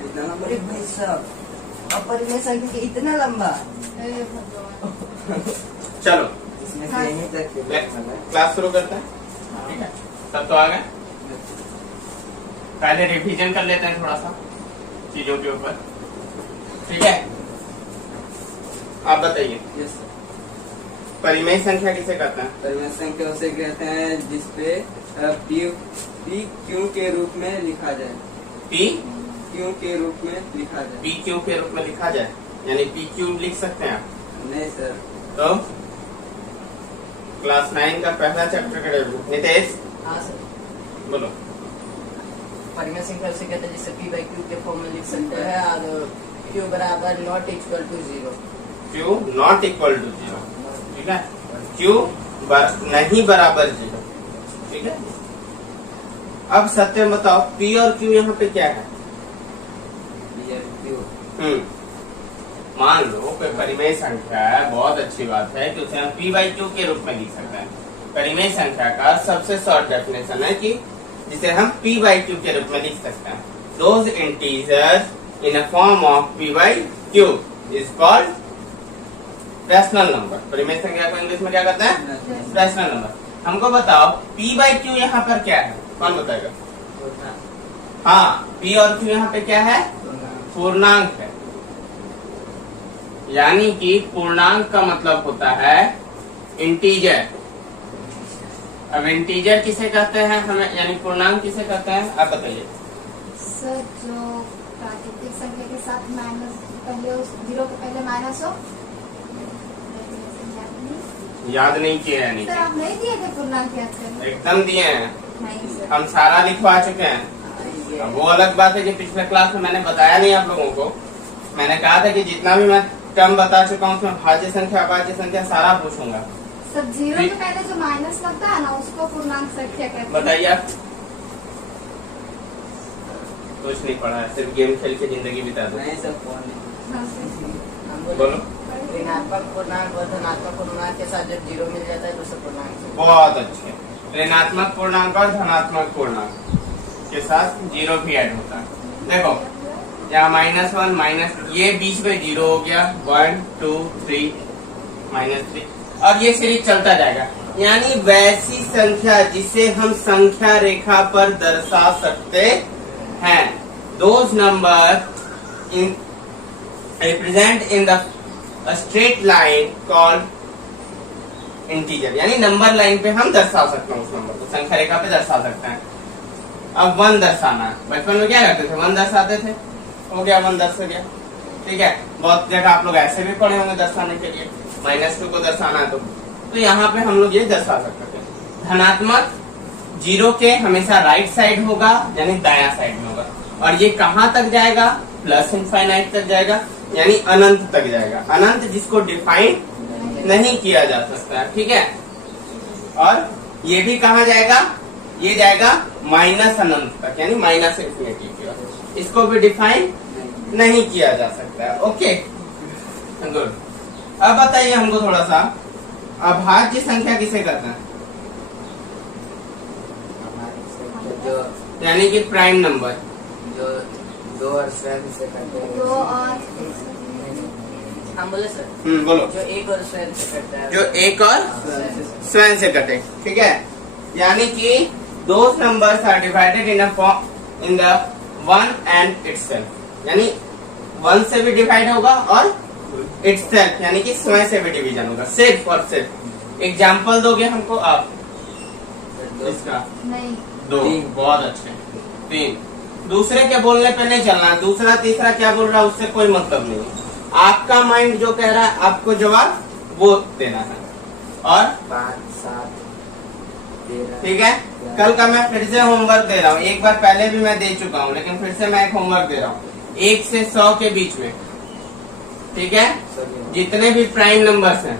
इतना लंबा? अरे भाई साहब, अपरिमेय संख्या के इतना लंबा? हे भगवान। चलो इसमें से हाँ। यहीं तक क्लास शुरू करते हैं। ठीक है, सब तो आ गए। पहले रिवीजन कर लेते हैं थोड़ा सा चीजों के ऊपर। ठीक है, आप बताइए यस सर। परिमेय संख्या किसे कहते हैं? परिमेय संख्या उसे कहते हैं जिसपे पी क्यू के रूप में लिखा जाए। पी क्यू के रूप में लिखा जाए। पी क्यू के रूप में लिखा जाए, यानी पी क्यू लिख सकते हैं आप। नहीं सर। तो क्लास 9 का पहला चैप्टर का रिव्यू। नितेश हाँ सर, बोलो। परिमेय संख्या उसे कहते हैं जिसे पी बाई क्यू के फॉर्म में लिख सकते हैं और क्यू बराबर not equal to 0। Q not equal to 0। ठीक है, क्यू नहीं बराबर 0। ठीक है, अब सत्य बताओ पी और क्यू यहाँ पे क्या है? पी और क्यू। मान लो कोई परिमेय संख्या है, बहुत अच्छी बात है कि उसे हम पी बाई क्यू के रूप में लिख सकते हैं। परिमेय संख्या का सबसे शॉर्ट डेफिनेशन है कि जिसे हम पी बाई क्यू के रूप में लिख सकते हैं। Those integers in a form of P by Q is called rational number. परिमेय संख्या को इंग्लिश में क्या कहते हैं? Rational number. हमको बताओ पी बाई क्यू यहाँ पर क्या है, कौन बताएगा? हाँ, पी और क्यू यहाँ पे क्या है? पूर्णांक है। यानी कि पूर्णांक का मतलब होता है इंटीजर। अब इंटीजर किसे कहते हैं हमें, यानी पूर्णांक किसे कहते हैं, आप बताइए। सर जो प्राकृतिक संख्या के साथ माइनस पहले उस 0 के पहले माइनस हो। याद नहीं किए यानी सर आप नहीं दिए थे पूर्णांक याद करने? एकदम दिए हैं, नहीं सर। हम सारा लिखवा चुके हैं। अब वो अलग बात है कि पिछले क्लास में मैंने बताया नहीं आप लोगों को। मैंने कहा था कि जितना भी मैं टर्म बता चुका हूँ उसमें भाज्य संख्या अभाज्य संख्या सारा पूछूंगा। सर 0 के पहले जो माइनस लगता है ना उसको पूर्णांक संख्या कहते हैं। बताइए आप। कुछ नहीं पढ़ा है, सिर्फ गेम खेल के जिंदगी बिता दो। नहीं सर, फोन नहीं। हाँ, सर। हम बोलो। ऋणात्मक पूर्णांक और धनात्मक पूर्णांक के साथ जब 0 मिल जाता है तो उसे पूर्णांक से- बहुत अच्छे। ऋणात्मक पूर्णांक और धनात्मक पूर्णांक के साथ 0 भी ऐड होता है। देखो यहाँ -1 माइनस, ये बीच में 0 हो गया, 1 2 3 -3, और ये सीरीज चलता जाएगा। यानी वैसी संख्या जिसे हम संख्या रेखा पर दर्शा सकते हैं। Those number in represent in the straight line called integer, यानी नंबर लाइन पे हम दर्शा सकते हैं उस नंबर को, संख्या रेखा पे दर्शा सकते हैं। अब 1 दर्शाना है, बचपन में क्या करते थे? 1 दर्शाते थे, हो गया 1 दर्श गया। ठीक है, बहुत जगह आप लोग ऐसे भी पढ़े होंगे दर्शाने के लिए। -2 को दर्शाना है तो यहाँ पे हम लोग ये दर्शा सकते थे। धनात्मक 0 के हमेशा राइट साइड होगा, यानी दायां साइड में होगा, और ये कहाँ तक जाएगा? प्लस इनफाइनाइट तक जाएगा, यानी अनंत तक जाएगा। अनंत जिसको डिफाइन नहीं किया जा सकता है। ठीक है, और ये भी कहाँ जाएगा? ये जाएगा माइनस अनंत तक, यानी माइनस इन्फिनिटी की ओर। इसको भी डिफाइन नहीं किया जा सकता है। Okay good. अब बताइए हमको थोड़ा सा, अभाज्य संख्या किसे कहते हैं? जो यानी कि प्राइम नंबर। जो 2 और स्वयं से करते हैं। 2 और हम बोले सर, बोलो। जो एक और स्वयं से करता है जो एक और स्वयं से- स्वयं से कटे। ठीक है, यानी कि those numbers are divided in a form in the 1 and itself, यानी 1 से भी डिवाइड होगा और इटसेल्फ यानी कि स्वयं से भी डिवीजन होगा। सिर्फ और सिर्फ एग्जाम्पल दोगे हमको आप इसका? नहीं। 2, तीन। बहुत अच्छे। 3, दूसरे के बोलने पे नहीं चलना, दूसरा तीसरा क्या बोल रहा है उससे कोई मतलब नहीं है। आपका माइंड जो कह रहा है आपको जवाब वो देना है। और 5 7 13। ठीक है, कल का मैं फिर से होमवर्क दे रहा हूँ। एक बार पहले भी मैं दे चुका हूँ, लेकिन फिर से मैं एक होमवर्क दे रहा हूँ। 1 से 100 के बीच में, ठीक है, जितने भी प्राइम नंबर्स हैं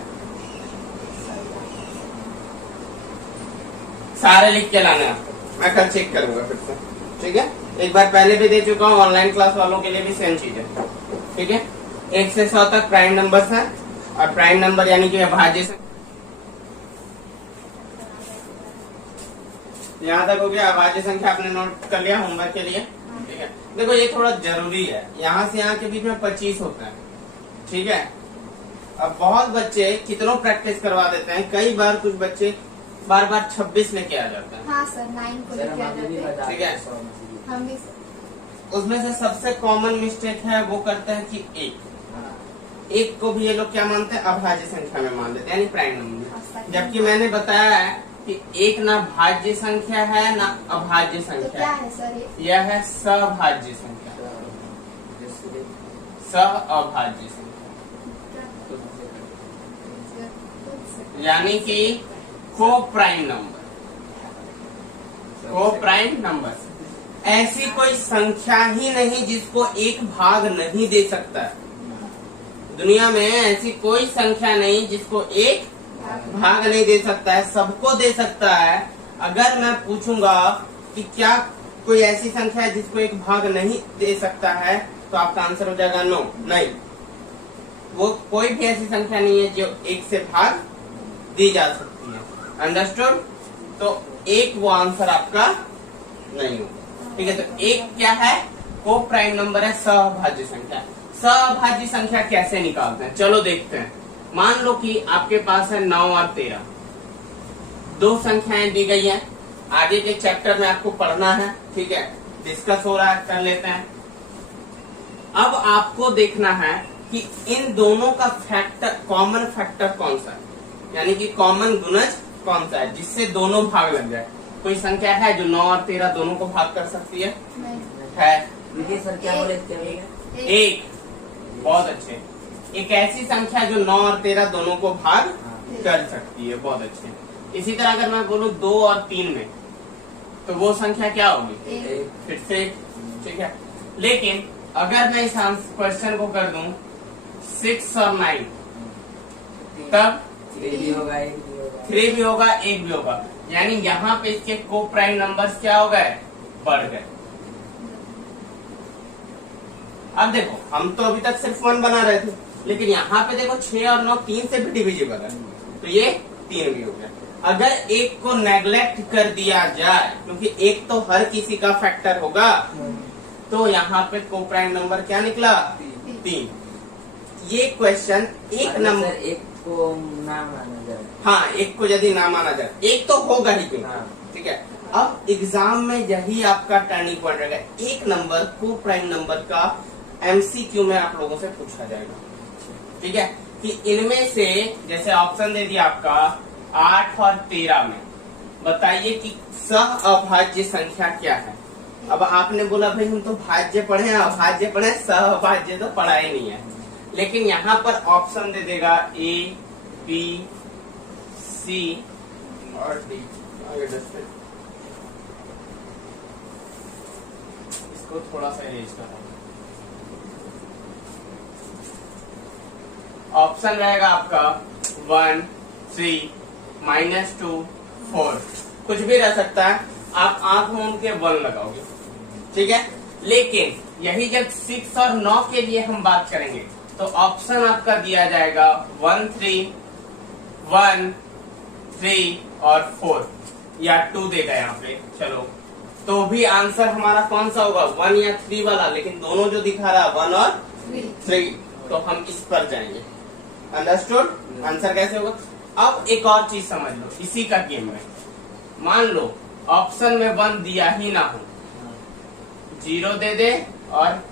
सारे लिख के लाना है। मैं कल चेक करूंगा फिर से। ठीक है, एक बार पहले भी दे चुका हूँ, ऑनलाइन क्लास वालों के लिए भी सेम चीज है। ठीक है, 1 से 100 तक प्राइम नंबर्स हैं, और प्राइम नंबर यानी कि अभाज्य संख्या। यहाँ तक हो गया। अभाज्य संख्या आपने नोट कर लिया होमवर्क के लिए? ठीक है। है, देखो ये थोड़ा जरूरी है, यहाँ से यहाँ के बीच में 25 होता है, ठीक है। अब बहुत बच्चे कितनों प्रैक्टिस करवा देते हैं, कई बार कुछ बच्चे बार बार 26 लेके आ जाते हैं। हाँ सर 9 को लेके आ जाते हैं। ठीक है। हम भी सर। उसमें से सबसे कॉमन मिस्टेक है वो करते हैं कि एक को भी ये लोग क्या मानते हैं, अभाज्य संख्या में मान लेते हैं, यानी प्राइम नंबर, जबकि मैंने बताया है कि एक ना भाज्य संख्या है ना अभाज्य तो संख्या क्या है, है सर ये? यह है सभाज्य संख्या, सअभाज्य संख्या, यानी कि को प्राइम नंबर, को प्राइम नंबर। ऐसी कोई संख्या ही नहीं जिसको एक भाग नहीं दे सकता है। दुनिया में ऐसी कोई संख्या नहीं जिसको एक भाग नहीं दे सकता है, सबको दे सकता है। अगर मैं पूछूंगा कि क्या कोई ऐसी संख्या है जिसको एक भाग नहीं दे सकता है, तो आपका आंसर हो जाएगा नो, नहीं। वो कोई भी ऐसी संख्या नहीं है जो एक से भाग दी जा सकती है। अंडरस्टूड? तो एक वो आंसर आपका नहीं होगा, ठीक है। तो एक क्या है, को प्राइम नंबर है, सभाज्य संख्या। सभाज्य संख्या कैसे निकालते हैं, चलो देखते हैं। मान लो कि आपके पास है 9 और 13, दो संख्याएं दी गई हैं, आगे के चैप्टर में आपको पढ़ना है, ठीक है, डिस्कस हो रहा है, कर लेते हैं। अब आपको देखना है कि इन दोनों का फैक्टर, कॉमन फैक्टर कौन सा है, यानी कि कॉमन गुणज कौन सा है जिससे दोनों भाग लग जाए। कोई संख्या है जो 9 और 13 दोनों को भाग कर सकती है? है। देखिए सर क्या बोले थे? एक, बहुत अच्छे। एक ऐसी संख्या जो 9 और 13 दोनों को भाग कर सकती है, बहुत अच्छे। इसी तरह अगर मैं बोलूं 2 और 3 में, तो वो संख्या क्या होगी? फिर से, ठीक है। लेकिन अगर मैं इस क्वेश्चन को कर दूं 6 और 9, तब 3 भी होगा, 3 भी होगा, 1 भी होगा, यानी यहाँ पे इसके को प्राइम नंबर्स क्या हो गए, बढ़ गए। अब देखो, हम तो अभी तक सिर्फ 1 बना रहे थे, लेकिन यहाँ पे देखो 6 और 9 3 से भी डिविजिबल है, तो ये 3 भी हो गया। अगर एक को नेग्लेक्ट कर दिया जाए, क्योंकि एक तो हर किसी का फैक्टर होगा, तो यहाँ पे को प्राइम नंबर क्या निकला? 3। ये क्वेश्चन एक नंबर, एक को ना माना जाए, हाँ, एक को यदि ना माना जाए, एक तो होगा ही क्यों, हाँ। ठीक है। अब एग्जाम में यही आपका टर्निंग पॉइंट रहेगा, एक नंबर को प्राइम नंबर का एमसीक्यू में आप लोगों से पूछा जाएगा, ठीक है, कि इनमें से जैसे ऑप्शन दे दिया आपका 8 और 13 में, बताइए कि सअभाज्य संख्या क्या है। अब आपने बोला भाई हम तो भाज्य पढ़े हैं, अभाज्य पढ़े, सअभाज्य तो पढ़ा ही नहीं है। लेकिन यहाँ पर ऑप्शन दे देगा A, B, C और D। इसको थोड़ा सा इरेज करो। ऑप्शन रहेगा आपका 1, 3, -2, 4, कुछ भी रह सकता है। आप आंख मूंद के 1 लगाओगे, ठीक है। लेकिन यही जब 6 और 9 के लिए हम बात करेंगे, तो ऑप्शन आपका दिया जाएगा 1, 3 और 4, या 2 देगा यहाँ पे, चलो। तो भी आंसर हमारा कौन सा होगा, 1 या 3 वाला, लेकिन दोनों जो दिखा रहा है 1 और 3, तो हम इस पर जाएंगे। अंडरस्टूड? आंसर कैसे होगा? अब एक और चीज समझ लो, इसी का गेम में मान लो ऑप्शन में 1 दिया ही ना हो, 0 दे दे और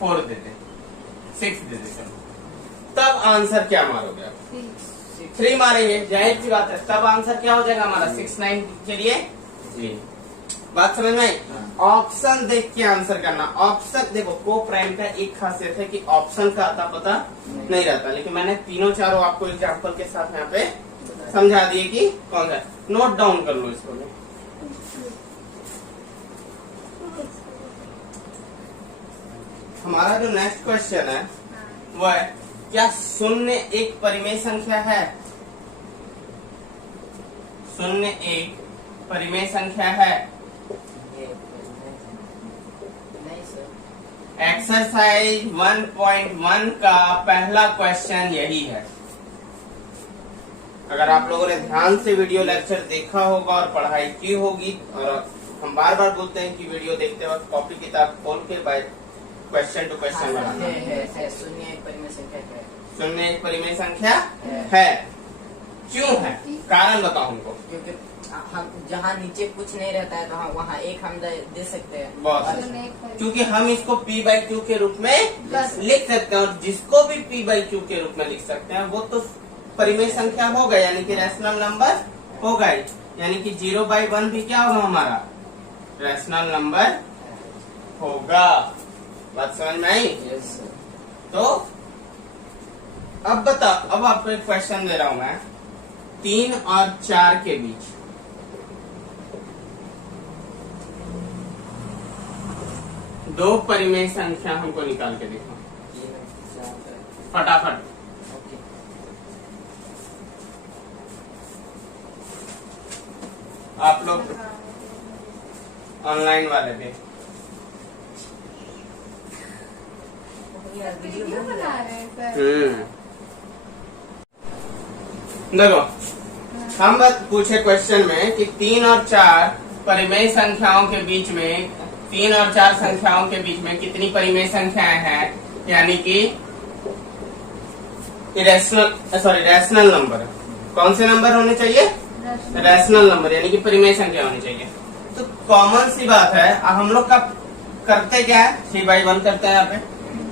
4 दे दे, 6 दे दे, चलो, तब आंसर क्या मारोगे आप? 3 मारेंगे, जाहिर सी बात है। तब आंसर क्या हो जाएगा हमारा? 6, 9 के लिए 3। बात समझ में आई? ऑप्शन देख के आंसर करना। ऑप्शन देखो, को प्राइम का एक खासियत है कि ऑप्शन का आता पता नहीं रहता, लेकिन मैंने तीनों चारों आपको एग्जांपल के साथ यहाँ पे समझा दिए कि कौन सा। नोट डाउन कर लो इसको। हमारा जो नेक्स्ट क्वेश्चन है वह है, क्या शून्य एक परिमेय संख्या है? शून्य एक परिमेय संख्या है? नहीं सर। एक्सरसाइज 1.1 का पहला क्वेश्चन यही है। अगर आप लोगों ने ध्यान से वीडियो लेक्चर देखा होगा और पढ़ाई की होगी और हम बार बार बोलते हैं कि वीडियो देखते वक्त कॉपी किताब खोल के बाय क्वेश्चन टू क्वेश्चन बनाना। है शून्य एक परिमेय संख्या है। शून्य एक परिमेय संख्या है। क्यों है? कारण बताओ हमको। क्योंकि हम जहाँ नीचे कुछ नहीं रहता है तो हाँ वहाँ एक हम दे सकते हैं। बहुत और शून्य एक परिमेय। क्योंकि हम इसको P बाई क्यू के रूप में बस। लिख सकते हैं, और जिसको भी P बाई क्यू के रूप में लिख सकते हैं वो तो परिमेय संख्या होगा, यानी कि रैशनल नंबर होगा ही। यानी कि 0/1 भी क्या होगा हमारा? रैशनल नंबर होगा। बात समझ में आई? तो अब बता, अब आपको एक क्वेश्चन दे रहा हूं मैं, 3 और 4 के बीच दो परिमेय संख्या हमको निकाल के देखो फटाफट। आप लोग ऑनलाइन वाले भी वीडियो बना रहे हैं सर। देखो, हम बस पूछे क्वेश्चन में कि 3 और 4 परिमेय संख्याओं के बीच में, 3 और 4 संख्याओं के बीच में कितनी परिमेय संख्याएं हैं, यानी कि रैशनल नंबर। कौन से नंबर होने चाहिए? रैशनल नंबर, यानी कि परिमेय संख्या होनी चाहिए। तो कॉमन सी बात है, अब हम लोग का करते क्या है, 3/1 करते हैं, यहाँ पे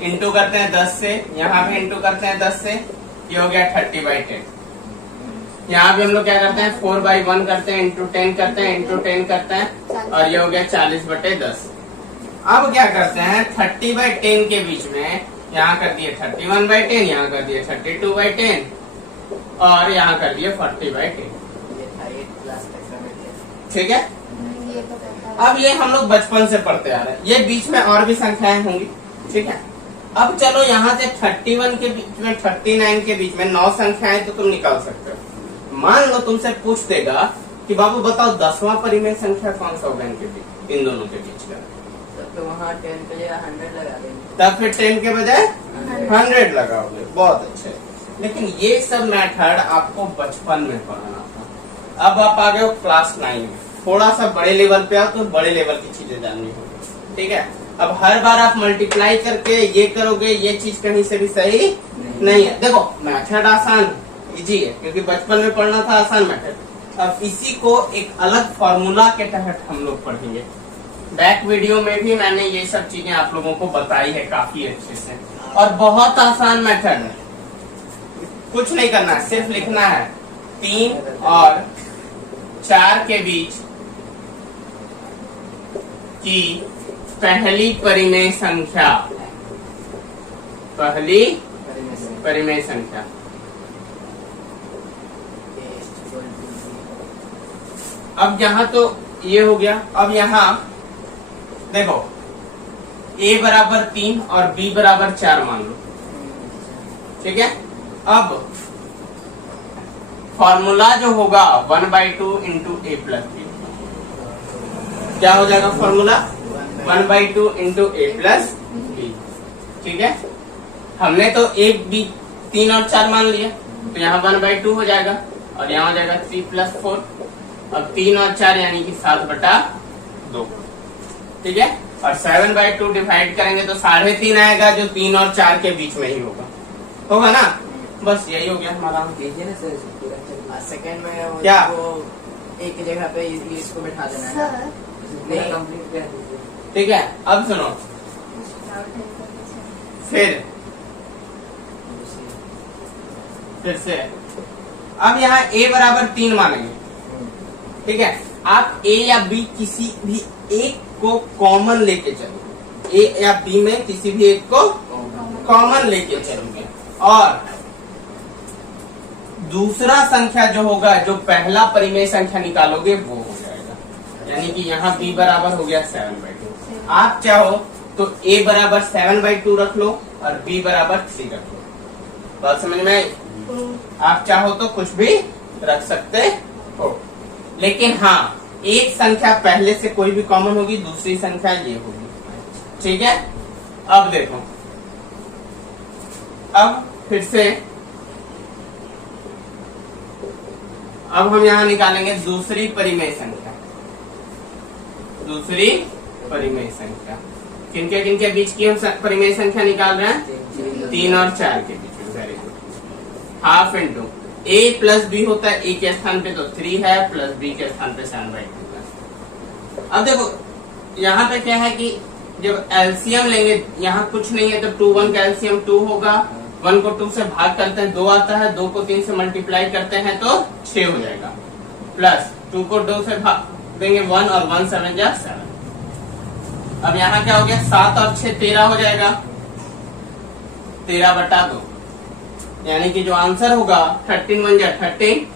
इंटू करते हैं 10 से, यहाँ पे इंटू करते हैं 10 से, ये हो गया 30/10। यहाँ भी हम लोग क्या करते हैं, 4/1 करते हैं, इंटू 10 करते हैं, इंटू 10 करते हैं, और ये हो गया 40/10। अब क्या करते हैं, 30/10 के बीच में यहाँ कर दिए 31/10, यहाँ कर दिए 32/10, और यहाँ कर दिए 40/10। ठीक है? ये तो पता है। अब ये हम लोग बचपन से पढ़ते आ रहे हैं, ये बीच में और भी संख्याएं होंगी। ठीक है, अब चलो यहाँ से 31 के बीच में 39 के बीच में 9 संख्याएं तो तुम निकाल सकते हो। मान लो तुमसे पूछ देगा कि बाबू बताओ 10वां परिमेय संख्या कौन सा होगा इनके बीच, इन दोनों के बीच का, तो वहाँ 10 के जगह 100 लगा देंगे। तब फिर 10 के बजाय 100 लगाओगे। बहुत अच्छे। लेकिन ये सब मेथड आपको बचपन में पढ़ना था। अब आप आ गए हो क्लास 9 में, थोड़ा सा बड़े लेवल पे आओ तो बड़े लेवल की चीजें जाननी होगी। ठीक है, अब हर बार आप मल्टीप्लाई करके ये करोगे, ये चीज कहीं से भी सही नहीं है। देखो मेथड आसान इजी है, क्योंकि बचपन में पढ़ना था आसान मेथड। अब इसी को एक अलग फॉर्मूला के तहत हम लोग पढ़ेंगे। बैक वीडियो में भी मैंने ये सब चीजें आप लोगों को बताई है काफी अच्छे से, और बहुत आसान मेथड है। कुछ नहीं करना है, सिर्फ लिखना है 3 और 4 के बीच की पहली परिमेय संख्या, पहली परिमेय संख्या। अब यहाँ तो ये हो गया। अब यहाँ देखो a बराबर 3 और b बराबर 4 मान लो। ठीक है, अब फॉर्मूला जो होगा 1/2 इंटू a प्लस b, क्या हो जाएगा formula? 1/2 into a plus b। ठीक है, हमने तो a b 3 और 4 मान लिया, तो यहाँ 1/2 हो जाएगा, और यहाँ हो जाएगा 3 + 4। अब 3 और 4 यानी कि 7/2। ठीक है, और 7/2 डिवाइड करेंगे तो 3.5 आएगा, जो 3 और 4 के बीच में ही होगा ना। बस यही हो गया हमारा। सेकेंड में वो क्या? वो एक जगह पे इसको बैठा देना है। सर नहीं, कंप्लीट कर दीजिए। ठीक है, अब सुनो, फिर से अब यहाँ a बराबर 3 मानेंगे। ठीक है, आप a या b किसी भी एक को कॉमन लेके चलोगे, a या b में किसी भी एक को कॉमन लेके चलोगे, और दूसरा संख्या जो होगा, जो पहला परिमेय संख्या निकालोगे वो हो जाएगा। यानी कि यहाँ b बराबर हो गया 7/2। आप चाहो तो a बराबर 7/2 रख लो और b बराबर 3 रख लो। बात समझ में आई? आप चाहो तो कुछ भी रख सकते हो, लेकिन हाँ, एक संख्या पहले से कोई भी कॉमन होगी, दूसरी संख्या ये होगी। ठीक है, अब देखो, अब फिर से अब हम यहाँ निकालेंगे दूसरी परिमेय संख्या। दूसरी परिमेय संख्या। किनके बीच की हम परिमेय संख्या निकाल रहे हैं? 3 और 4 के बीच में। Very good. Half into a plus B होता है, a के स्थान पे तो 3 है, प्लस b के स्थान पे 7/2 है। अब देखो यहाँ पे क्या है कि जब एलसीएम लेंगे, यहाँ कुछ नहीं है तो 2 1 का एलसीएम 2 होगा। 1 को 2 से भाग करते हैं 2 आता है, 2 को 3 से मल्टीप्लाई करते हैं तो 6 हो जाएगा, प्लस 2 को 2 से भाग देंगे 1 और 1 7 जा 7। अब यहाँ क्या हो गया? 7 और 6 13 हो जाएगा, 13/2, यानी कि जो आंसर होगा 13 1 जा 13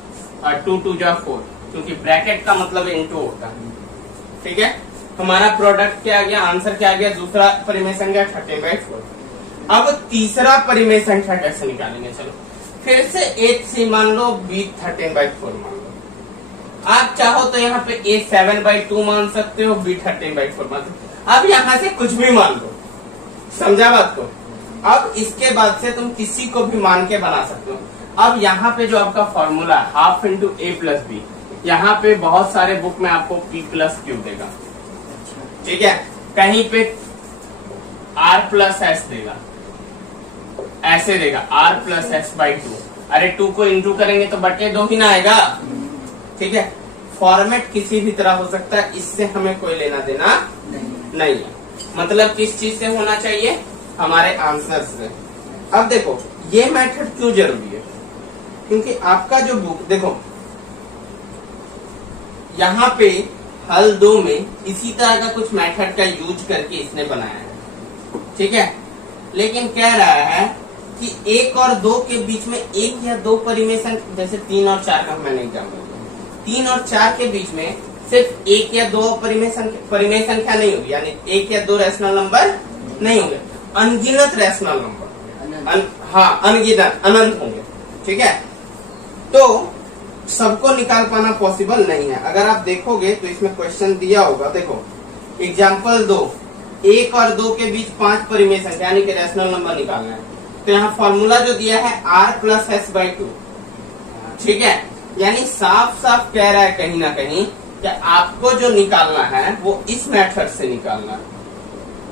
और 2 2 जा 4, क्योंकि ब्रैकेट का मतलब इंटू होता है। ठीक है, हमारा प्रोडक्ट क्या आ गया? आंसर क्या आ गया? दूसरा परिमेय संख्या 13/4। अब तीसरा परिमेय संख्या कैसे निकालेंगे? चलो फिर से एक से मान लो, b 13/4 मान लो। आप चाहो तो यहाँ पे a 7/2 मान सकते हो, b 13/4 मान सकते हो। अब यहाँ से कुछ भी मान लो, समझा बात को? अब इसके बाद से तुम किसी को भी मान के बना सकते हो। अब यहाँ पे जो आपका फॉर्मूला है half into a plus B, यहाँ पे बहुत सारे बुक में आपको p प्लस क्यू देगा। ठीक है, कहीं पे r प्लस एस देगा, ऐसे देगा r प्लस s/2। अरे 2 को इंटू करेंगे तो बटे 2 ही ना आएगा। ठीक है, फॉर्मेट किसी भी तरह हो सकता है, इससे हमें कोई लेना देना नहीं है। मतलब किस चीज से होना चाहिए? हमारे आंसर से। अब देखो ये मेथड क्यों जरूरी है? क्योंकि आपका जो बुक देखो, यहाँ पे हल 2 में इसी तरह का कुछ मेथड का यूज करके इसने बनाया है। ठीक है, लेकिन कह रहा है कि 1 और 2 के बीच में 1 या 2 परिमेय संख्या, जैसे 3 और 4 का मैं नहीं जानूंगा, 3 और 4 के बीच में सिर्फ 1 या 2 परिमेय संख्या नहीं होगी, यानी 1 या 2 रैशनल नंबर नहीं होंगे, अनगिनत रैशनल नंबर, हाँ अनगिनत, अनंत होंगे। ठीक है, तो सबको निकाल पाना पॉसिबल नहीं है। अगर आप देखोगे तो इसमें क्वेश्चन दिया होगा, देखो एग्जाम्पल 2, 1 और 2 के बीच 5 परिमेय संख्या यानी कि रैशनल नंबर निकालना है। तो यहाँ फॉर्मूला जो दिया है r प्लस s/2। ठीक है, यानी साफ साफ कह रहा है कहीं ना कहीं कि आपको जो निकालना है वो इस मेथड से निकालना है।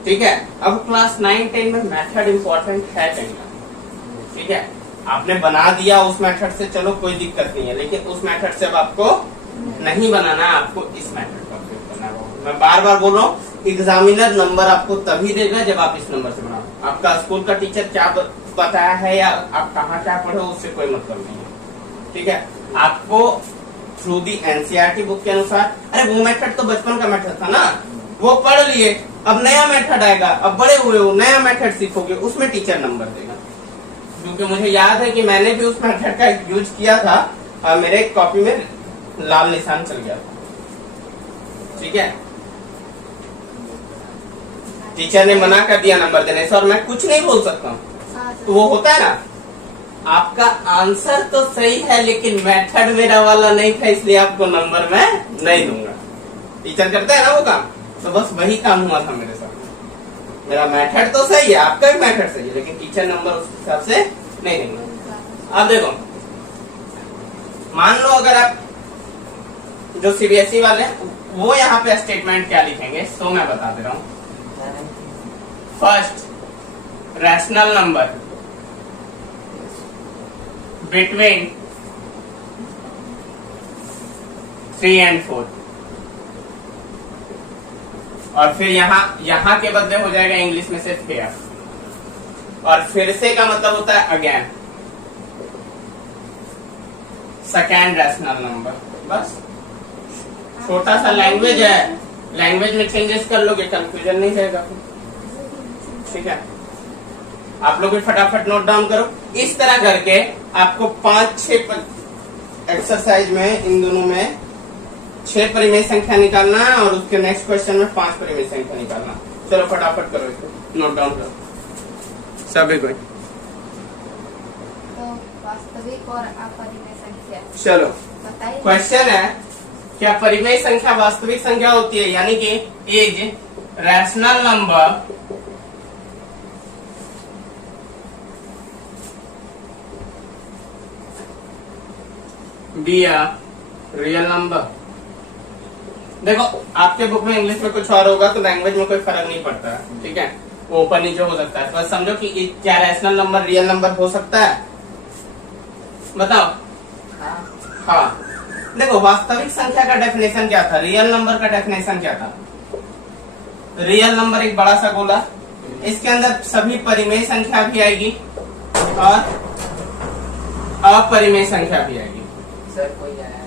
ठीक है, अब क्लास 9-10 में मेथड इंपॉर्टेंट है कहीं ना। ठीक है, आपने बना दिया उस मेथड से, चलो कोई दिक्कत नहीं है, लेकिन उस मेथड से अब आपको नहीं बनाना है, आपको इस मेथड का उपयोग करना है। मैं बार बार बोल रहा हूँ, एग्जामिनर नंबर आपको तभी देगा जब आप इस नंबर से बनाओ। आपका स्कूल का टीचर क्या बताया है या आप कहाँ क्या पढ़े उससे कोई मतलब नहीं है। ठीक है, आपको थ्रू दी एनसीईआरटी बुक के अनुसार, अरे वो मेथड तो बचपन का मेथड था ना, वो पढ़ लिए, अब नया मेथड आएगा, अब बड़े हुए हो नया मेथड सीखोगे, उसमें टीचर नंबर देगा। क्योंकि मुझे याद है कि मैंने भी उस मेथड का यूज किया था और मेरे कॉपी में लाल निशान चल गया था। ठीक है, टीचर ने मना कर दिया नंबर देने से और मैं कुछ नहीं बोल सकता हूँ। तो वो होता है ना, आपका आंसर तो सही है लेकिन मेथड मेरा वाला नहीं था, इसलिए आपको नंबर मैं नहीं दूंगा। टीचर करता है ना वो काम, तो बस वही काम हुआ था मेरे साथ। मेरा मेथड तो सही है, आपका भी मेथड सही है, लेकिन टीचर नंबर उस हिसाब से नहीं देंगे। अब देखो, मान लो अगर आप जो सीबीएसई वाले हैं वो यहाँ पे स्टेटमेंट क्या लिखेंगे, तो मैं बता दे रहा हूँ। First, rational number between 3 and 4, और फिर यहाँ के बदले हो जाएगा इंग्लिश में सिर्फ हेयर, और फिर से का मतलब होता है अगेन। सेकेंड रैशनल नंबर, बस छोटा सा लैंग्वेज है, लैंग्वेज में चेंजेस कर लोगे कंफ्यूजन नहीं रहेगा। ठीक है, आप लोग भी फटाफट नोट डाउन करो। इस तरह करके आपको 5-6 एक्सरसाइज में इन दोनों में 6 परिमेय संख्या निकालना है और उसके नेक्स्ट क्वेश्चन में 5 परिमेय संख्या निकालना। चलो फटाफट करो, इसको नोट डाउन करो सभी कोई। तो वास्तविक और अपरिमेय संख्या, चलो बताइए। क्वेश्चन है, क्या परिमेय संख्या वास्तविक संख्या होती है, यानी कि एक rational number be a real number? देखो आपके बुक में इंग्लिश में कुछ और होगा तो लैंग्वेज में कोई फर्क नहीं पड़ता है, ठीक है, वो ऊपर नीचे हो सकता है, बस समझो कि क्या रैशनल नंबर रियल नंबर हो सकता है? बताओ। हाँ। हाँ, देखो वास्तविक संख्या का डेफिनेशन क्या था, रियल नंबर का डेफिनेशन क्या था? रियल नंबर एक बड़ा सा गोला, इसके अंदर सभी परिमेय संख्या भी आएगी और अपरिमेय संख्या भी आएगी। सर कोई आया?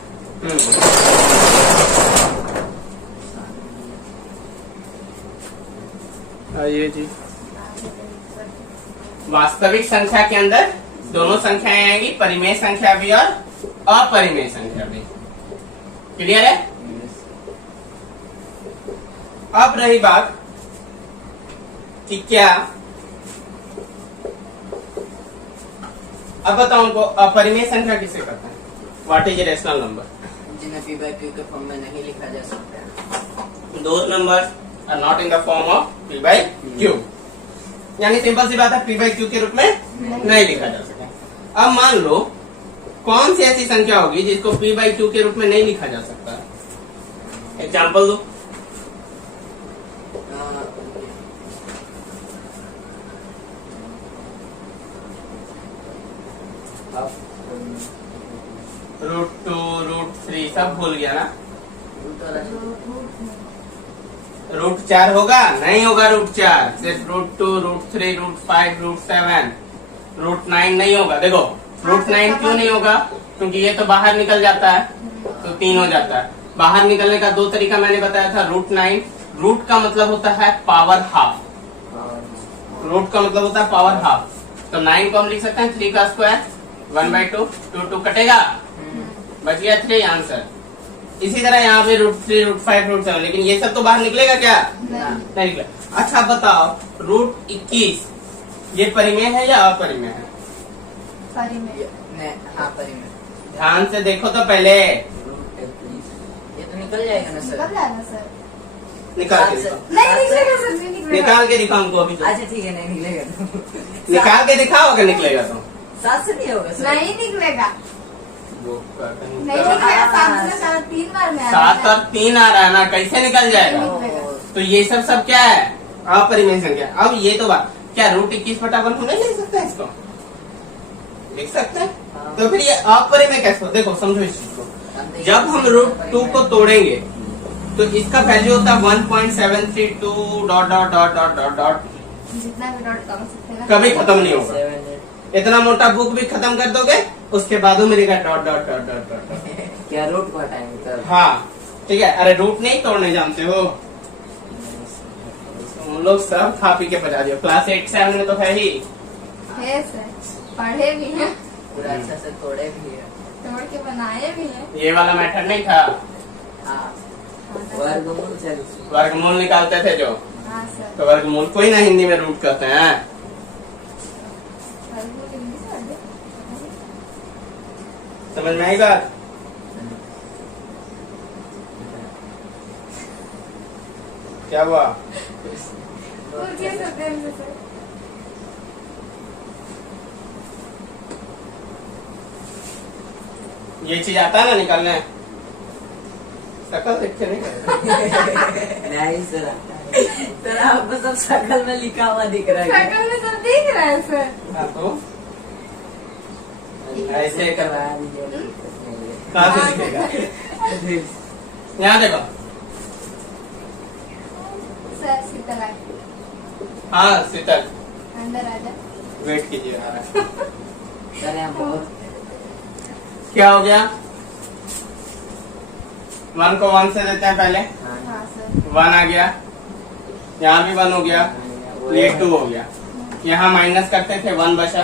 आइए जी। वास्तविक संख्या के अंदर दोनों संख्याएं आएंगी, परिमेय संख्या भी और अपरिमेय संख्या भी। क्लियर है? अब रही बात कि क्या, अब बताओ उनको अपरिमेय संख्या किसे कहते हैं? What is rational number? जिन्हें पी बाई क्यू के फॉर्म में नहीं लिखा जा सकता। Those numbers are not in the form of p by q, यानी सिंपल सी बात है, p by q के रूप में नहीं लिखा जा सके। अब मान लो कौन सी ऐसी संख्या होगी जिसको p by q के रूप में नहीं लिखा जा सकता? एग्जाम्पल दो। √2 √3 सब भूल गया ना? √4 होगा? नहीं होगा √4, सिर्फ √2 √3 √5 √7 √9 नहीं होगा। देखो √9 क्यों नहीं होगा? क्योंकि ये तो बाहर निकल जाता है तो 3 हो जाता है। बाहर निकलने का दो तरीका मैंने बताया था। √9, रूट का मतलब होता है पावर हाफ, रूट का मतलब होता है पावर हाफ, तो 9 को हम लिख सकते हैं 3 का स्क्वायर 1/2, 2 कटेगा, बच गया 3 आंसर। इसी तरह यहाँ पे √3 √5 √7, लेकिन ये सब तो बाहर निकलेगा क्या? नहीं निकलेगा। अच्छा बताओ, √21 ये परिमेय है या अपरिमेय है? परिमेय। हाँ परिमेय। ध्यान से देखो तो पहले, ये तो निकल जाएगा ना सर? निकल जाएगा सर। निकाल के दिखाओ, नहीं निकलेगा सर, नहीं निकलेगा। निकाल के दिखाओ हमको अभी। अच्छा ठीक है, नहीं निकलेगा तो निकाल के दिखाओ अगर निकलेगा तो। 7 से नहीं होगा सर? नहीं निकलेगा, नहीं नहीं, निकलेगा। 7 से 3 बार में 7 और 3 आ रहा है ना, कैसे निकल जाएगा? ओ, तो ये सब क्या है? अपरिमेय संख्या। अब ये तो बात, क्या √21/1 हम नहीं लिख सकते हैं इसको? लिख सकते हैं। हाँ। तो फिर ये अपरिमेय कैसे हो? देखो समझो इस चीज को, जब हम √2 को तोड़ेंगे तो इसका वैल्यू होता है 1.732 dot dot dot dot dot dot, जितना भी डॉट कम सकते हैं कभी खत्म नहीं होगा। 7 इतना मोटा बुक भी खत्म कर दोगे उसके बाद मिलेगा dot dot dot dot dot. क्या रूट को हटाएंगे तब? हाँ ठीक है। अरे रूट नहीं तोड़ने जानते हो हम लोग, सब खा पी के बजा दियो। क्लास 8-7 में तो है ही। है सर, पढ़े भी हैं, पूरा अच्छा से तोड़े भी है। तोड़ के बनाए भी हैं। ये वाला मैटर नहीं था, हाँ वर्गमूल। वर्गमूल निकालते थे जो, हाँ सर, तो वर्गमूल को ही ना हिंदी में रूट कहते हैं। वर्गमूल हिंदी से अलग है। समझ में आई बात? क्या हुआ? और क्या करते हैं सर? ये चीज आता है ना निकालने? शकल देख के नहीं करते। नहीं सर, सर आपको सब शकल में लिखा हुआ दिख रहा है। शकल में सब दिख रहा है सर। हाँ, तो ऐसे करवा दीजिए। कहाँ से दिखेगा? यहाँ देखो, सर शीतल आ, हाँ शीतल अंदर आ जा। वेट कीजिए। सर यहाँ बहुत क्या हो गया? 1 को 1 से देते हैं पहले, हाँ सर, 1 आ गया, यहाँ भी 1 हो गया, ये 2 हो गया, यहाँ माइनस करते थे 1 बचा।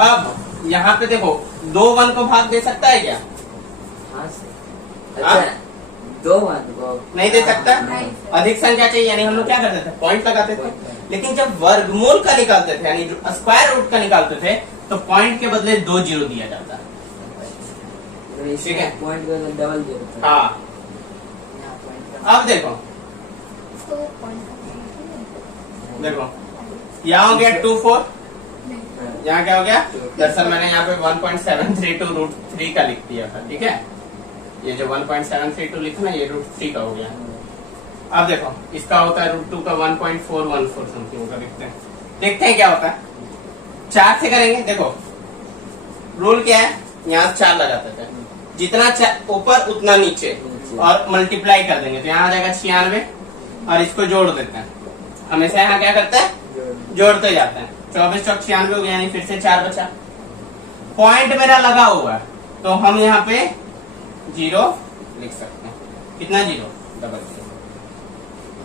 अब यहाँ पे देखो 2 1 को भाग दे सकता है क्या? हाँ सर। हाँ? अच्छा 2 1 को नहीं दे सकता। नहीं। अधिक संख्या चाहिए यानी हम लोग क्या करते थे? पॉइंट लगाते थे। लेकिन जब वर्गमूल का निकालते थे यानी स्क्वायर रूट का निकालते थे तो पॉइंट के बदले 2 0 दिया जाता है। ठीक है। पॉइंट को डबल दे। हाँ, यहाँ पॉइंट अब देखो तो पॉइंट देखो, यहाँ हो गया 2 4, नहीं, यहाँ क्या हो गया? दरअसल मैंने यहाँ पे 1.732 √3 का लिख दिया था, ठीक है। ये जो 1.732 लिखा ना, ये √3 का हो गया। अब देखो इसका होता है √2 का 1.414 समथिंग होगा, देखते हैं क्या होता है। 4 से करेंगे, देखो रूल क्या है, यहाँ 4 लगाते थे, जितना ऊपर उतना नीचे और मल्टीप्लाई कर देंगे तो यहाँ आ जाएगा 96 और इसको जोड़ देते हैं। हमेशा यहाँ क्या करते हैं, जोड़ते जाते हैं। 24 चौक 96 हो गया, यानी फिर से 4 बचा। पॉइंट मेरा लगा हुआ है तो हम यहाँ पे 0 लिख सकते हैं। कितना 0? डबल 0।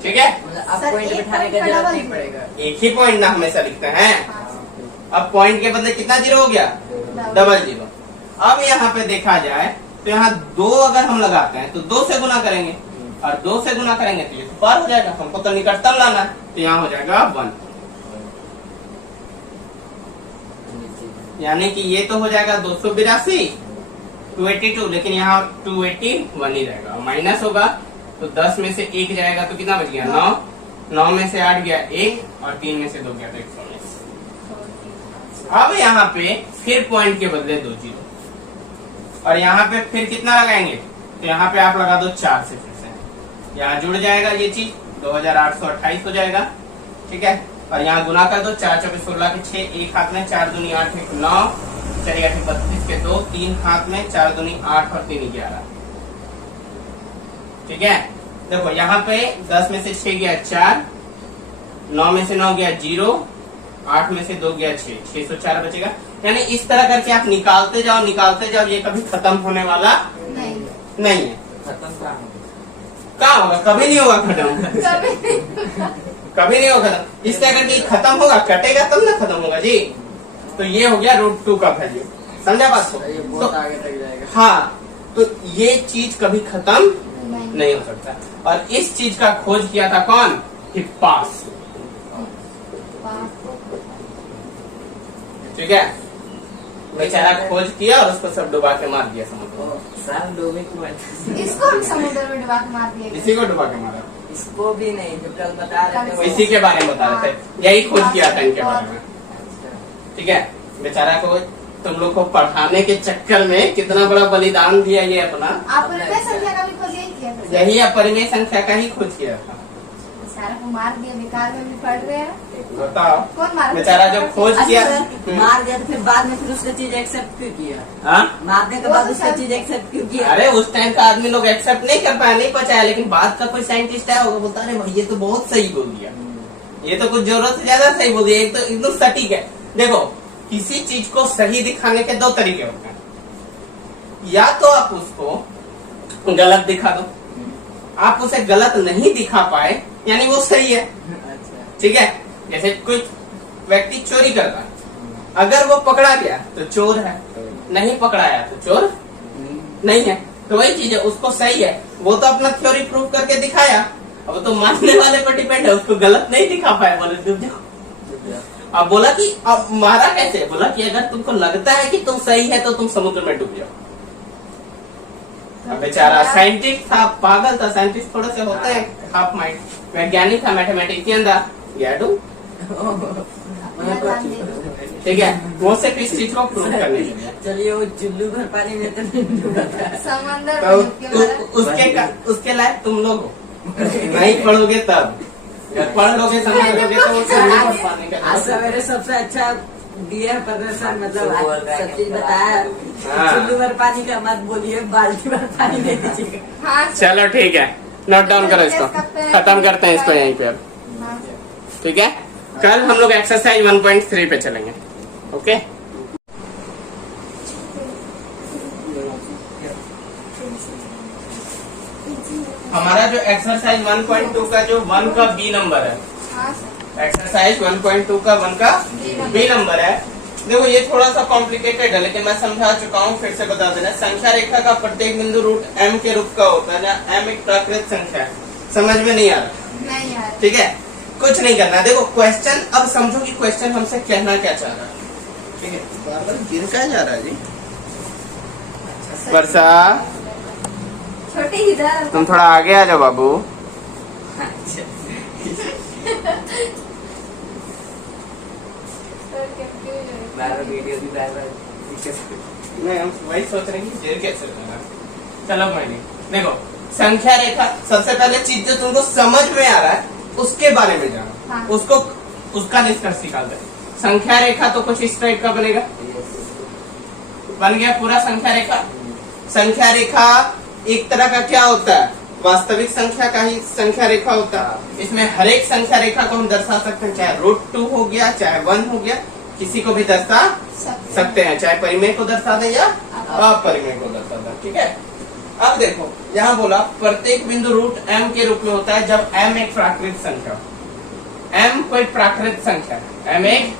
ठीक है, मतलब अब सर, पॉइंट एक बिठाने point का का जरूरत डबल नहीं पड़ेगा। एक ही पॉइंट ना हमेशा लिखते हैं। हाँ, अब पॉइंट के बदले कितना 0 हो गया? डबल 0। अब यहाँ पे देखा जाए तो यहाँ 2 अगर हम लगाते हैं तो 2 से गुना करेंगे और 2 से गुना करेंगे तो ये तो पार हो जाएगा। हमको तो निकटतम लाना है तो यहाँ हो जाएगा 1, यानी कि ये तो हो जाएगा 282 282, लेकिन यहाँ 281 ही रहेगा। माइनस होगा तो 10 में से 1 जाएगा तो कितना बच गया? 9। 9 में से 8 गया 1 और 3 में से 2 गया तो 119। अब यहाँ पे फिर पॉइंट के बदले 2 0 और यहाँ पे फिर कितना लगाएंगे तो यहाँ पे आप लगा दो 4 से, फिर से यहाँ जुड़ जाएगा ये चीज 2828 हो जाएगा। ठीक है, और यहाँ गुना कर दो, 4 24 16 के 6, 1 हाथ में, 4 दूनी 8 1 9, चलेगा 32 के 2, 3 हाथ में, 4 दूनी 8 और 3 11। ठीक है, देखो यहाँ पे 10 में से 6 गया 4, 9 में से 9 गया 0, 8 में से 2 गया 6, 604 बचेगा। यानी इस तरह करके आप निकालते जाओ, ये कभी खत्म होने वाला नहीं है। खत्म कहाँ कहाँ होगा? कभी नहीं होगा खत्म, कभी नहीं होगा खत्म। इस तरह करके खत्म होगा, कटेगा तब ना खत्म होगा जी। तो ये हो गया √2 का वैल्यू, समझा बात को? ये तो बहुत आगे तक जाएगा। हाँ, तो ये चीज कभी खत्म नहीं हो सकता। और इस चीज का खोज किया था कौन? हिप्पास। ठीक है, बेचारा खोज किया और उसको सब डुबा के मार दिया समुद्र में। सर डूबी को मत- इसको हम समुद्र में डुबा के मार दिए। इसी को डुबा के मारा, इसको भी नहीं, जो कल बता रहे थे वो- इसी के बारे में बता रहे थे, यही खोज किया था इनके बारे में। अच्छा। ठीक है, बेचारा को तुम लोग को पढ़ाने के चक्कर में कितना बड़ा बलिदान दिया ये अपना। आप परिमेय संख्या का भी खोज यही किया था? यही अपरिमेय संख्या का ही खोज किया था। सारा को मार दिया, बेकार में भी पढ़ रहे हैं। बताओ, कौन मार बेचारा जो खोज अच्छा किया। सर, मार दिया तो फिर बाद में फिर उसका चीज एक्सेप्ट क्यों किया? हाँ? मारने के वो बाद तो उसका सर- चीज एक्सेप्ट क्यों किया? अरे उस टाइम का आदमी लोग एक्सेप्ट नहीं कर पाया, नहीं पचाया, लेकिन बाद का कोई साइंटिस्ट है वो बोलता है भाई ये तो बहुत सही बोल दिया, ये तो कुछ जरूरत से ज्यादा सही बोल दिया, एक तो एकदम सटीक है। देखो, किसी चीज को सही दिखाने के 2 तरीके होते हैं। या तो आप उसको गलत दिखा दो, आप उसे गलत नहीं दिखा पाए यानी वो सही है। अच्छा। ठीक है, जैसे कोई व्यक्ति चोरी करता है, अगर वो पकड़ा गया तो चोर है, नहीं पकड़ाया तो चोर नहीं है। तो वही चीज है, उसको सही है, वो तो अपना थ्योरी प्रूव करके दिखाया, अब तो मानने वाले पर डिपेंड है, उसको गलत नहीं दिखा पाया, बोले डूब जाओ। अब बोला कि अब मारा कैसे? बोला कि अगर तुमको लगता है कि तुम सही है तो तुम समुद्र में डूब जाओ। अब बेचारा साइंटिस्ट था, पागल था, साइंटिस्ट थोड़े से होते हैं हाफ माइंड, वैज्ञानिक था, मैथमेटिशियन था, गया डूब। ठीक है, वो सिर्फ इस चीज को प्रूव करने के लिए। चलिए वो चुल्लू भर पानी में तो नहीं डूबा था। समंदर तो में डुबकी मारा। उसके लायक तुम लोग हो, नहीं पढ़ोगे तब, जब पढ़ लोगे समझोगे तो वो समझ पढ़ पाने का। आज सवेरे सबसे अच्छा दिया प्रदर्शन, मतलब आज सब चीज बताया। हाँ। चुल्लू भर पानी का मत बोलिए, बाल्टी भर पानी दे दीजिएगा। हाँ, चलो ठीक है, नोट डाउन करो इसको, खत्म करते हैं इसको यहीं पे अब। हाँ। ठीक है, कल हम लोग एक्सरसाइज 1.3 पे चलेंगे। ओके, हमारा जो एक्सरसाइज 1.2 का जो 1 का बी नंबर है, हाँ सर। एक्सरसाइज 1.2 का 1 का बी नंबर है। देखो ये थोड़ा सा कॉम्प्लिकेटेड है, लेकिन मैं समझा चुका हूँ, फिर से बता देना। संख्या रेखा का प्रत्येक बिंदु रूट m के रूप का होता है, जहाँ m एक प्राकृत संख्या है। समझ में नहीं आ रहा? नहीं यार। ठीक है, कुछ नहीं करना। देखो क्वेश्चन, अब समझो कि क्वेश्चन हमसे कहना क्या चाह रहा है। ठीक है, बार बार गिर क्या जा रहा है जी? वर्षा, छोटी इधर। तुम थोड़ा आगे आ जाओ बाबू। बार वीडियो की बार नहीं, हम वही सोच रहे हैं कि गिर कैसे रहा है। चलो कोई नहीं। देखो संख्या रेखा, सबसे पहले चीज जो तुमको समझ में आ रहा है उसके बारे में जानो। हाँ। उसको उसका निष्कर्ष निकालते हैं। संख्या रेखा तो कुछ इस टाइप का बनेगा, बन गया पूरा संख्या रेखा। संख्या रेखा एक तरह का क्या होता है, वास्तविक संख्या का ही संख्या रेखा होता है। इसमें हर एक संख्या रेखा को हम दर्शा सकते हैं, चाहे √2 हो गया, चाहे 1 हो गया, किसी को भी दर्शा सकते हैं, चाहे परिमेय को दर्शा दे या अपरिमेय को दर्शा दे। ठीक है। अब देखो यहाँ बोला प्रत्येक बिंदु √m के रूप में होता है जब m एक प्राकृत संख्या हो। m कोई प्राकृत संख्या है, m एक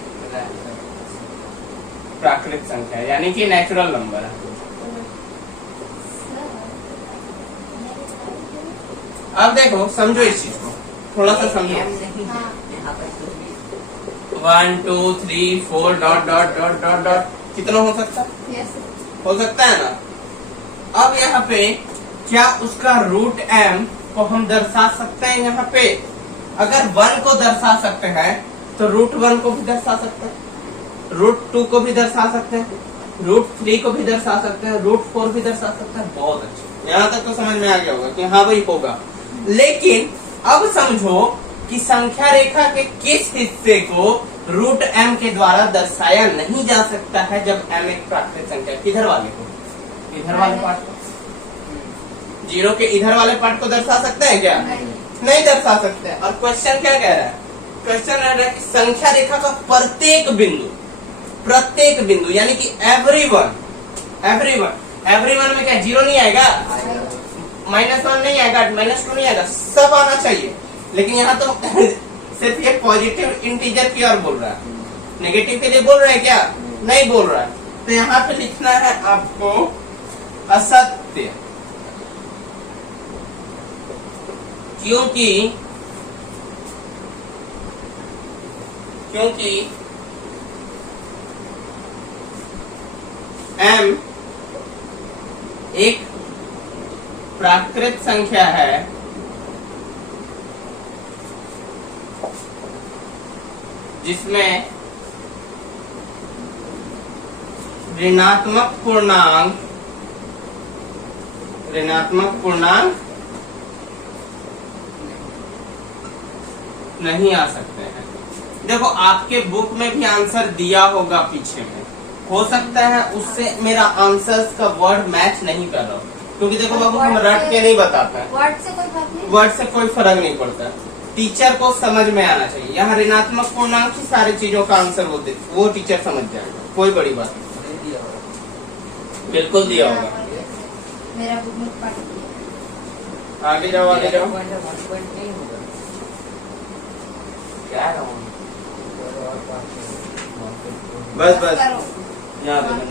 प्राकृत संख्या है, यानी कि नेचुरल नंबर है। अब देखो समझो इस चीज को, थोड़ा सा समझो। M नहीं है, यहाँ पर कुछ भी 1 2 3 4 dot dot dot dot dot कितना हो सकता है? यस हो सकता है ना। अब यहाँ पे क्या उसका √m को हम दर्शा सकते हैं? यहाँ पे अगर 1 को दर्शा सकते हैं तो √1 को भी दर्शा सकते हैं, √2 को भी दर्शा सकते हैं, √3 को भी दर्शा सकते हैं, √4 भी दर्शा सकते हैं। बहुत अच्छे, यहाँ तक तो समझ में आ गया होगा कि हाँ भाई होगा। लेकिन अब समझो कि संख्या रेखा के किस हिस्से को √m के द्वारा दर्शाया नहीं जा सकता है जब m एक प्राकृत संख्या। किधर वाले को? इधर वाले पार्ट को। जीरो के इधर वाले पार्ट को दर्शा सकते हैं क्या? नहीं दर्शा सकते हैं। और क्वेश्चन क्या कह रहा है? क्वेश्चन कह रहा है कि संख्या रेखा का प्रत्येक बिंदु यानी कि एवरीवन में क्या जीरो नहीं आएगा, -1 नहीं आएगा, -2 नहीं आएगा, सब आना चाहिए। लेकिन यहाँ तो सिर्फ ये पॉजिटिव इंटीजर की ओर बोल रहा है, नेगेटिव के लिए बोल रहा है क्या? नहीं बोल रहा है। तो यहाँ पे लिखना है आपको असत्य, क्योंकि m एक प्राकृत संख्या है जिसमें ऋणात्मक पूर्णांक नहीं आ सकते हैं। देखो आपके बुक में भी आंसर दिया होगा पीछे में, हो सकता है उससे मेरा आंसर्स का वर्ड मैच नहीं कर रहा, क्योंकि देखो बाबू हम रट के नहीं बताते हैं, वर्ड से कोई बात नहीं, वर्ड से कोई फर्क नहीं पड़ता, टीचर को समझ में आना चाहिए। यहाँ ऋणात्मक पूर्णांक की सारी चीजों का आंसर वो टीचर समझ जाएगा, कोई बड़ी बात नहीं। बिल्कुल दिया होगा। मेरा बुक में पढ़ दिया। आगे जाओ आगे जाओ। पॉइंट नहीं होगा क्या बस बस करो। यहाँ 1.2 देखो।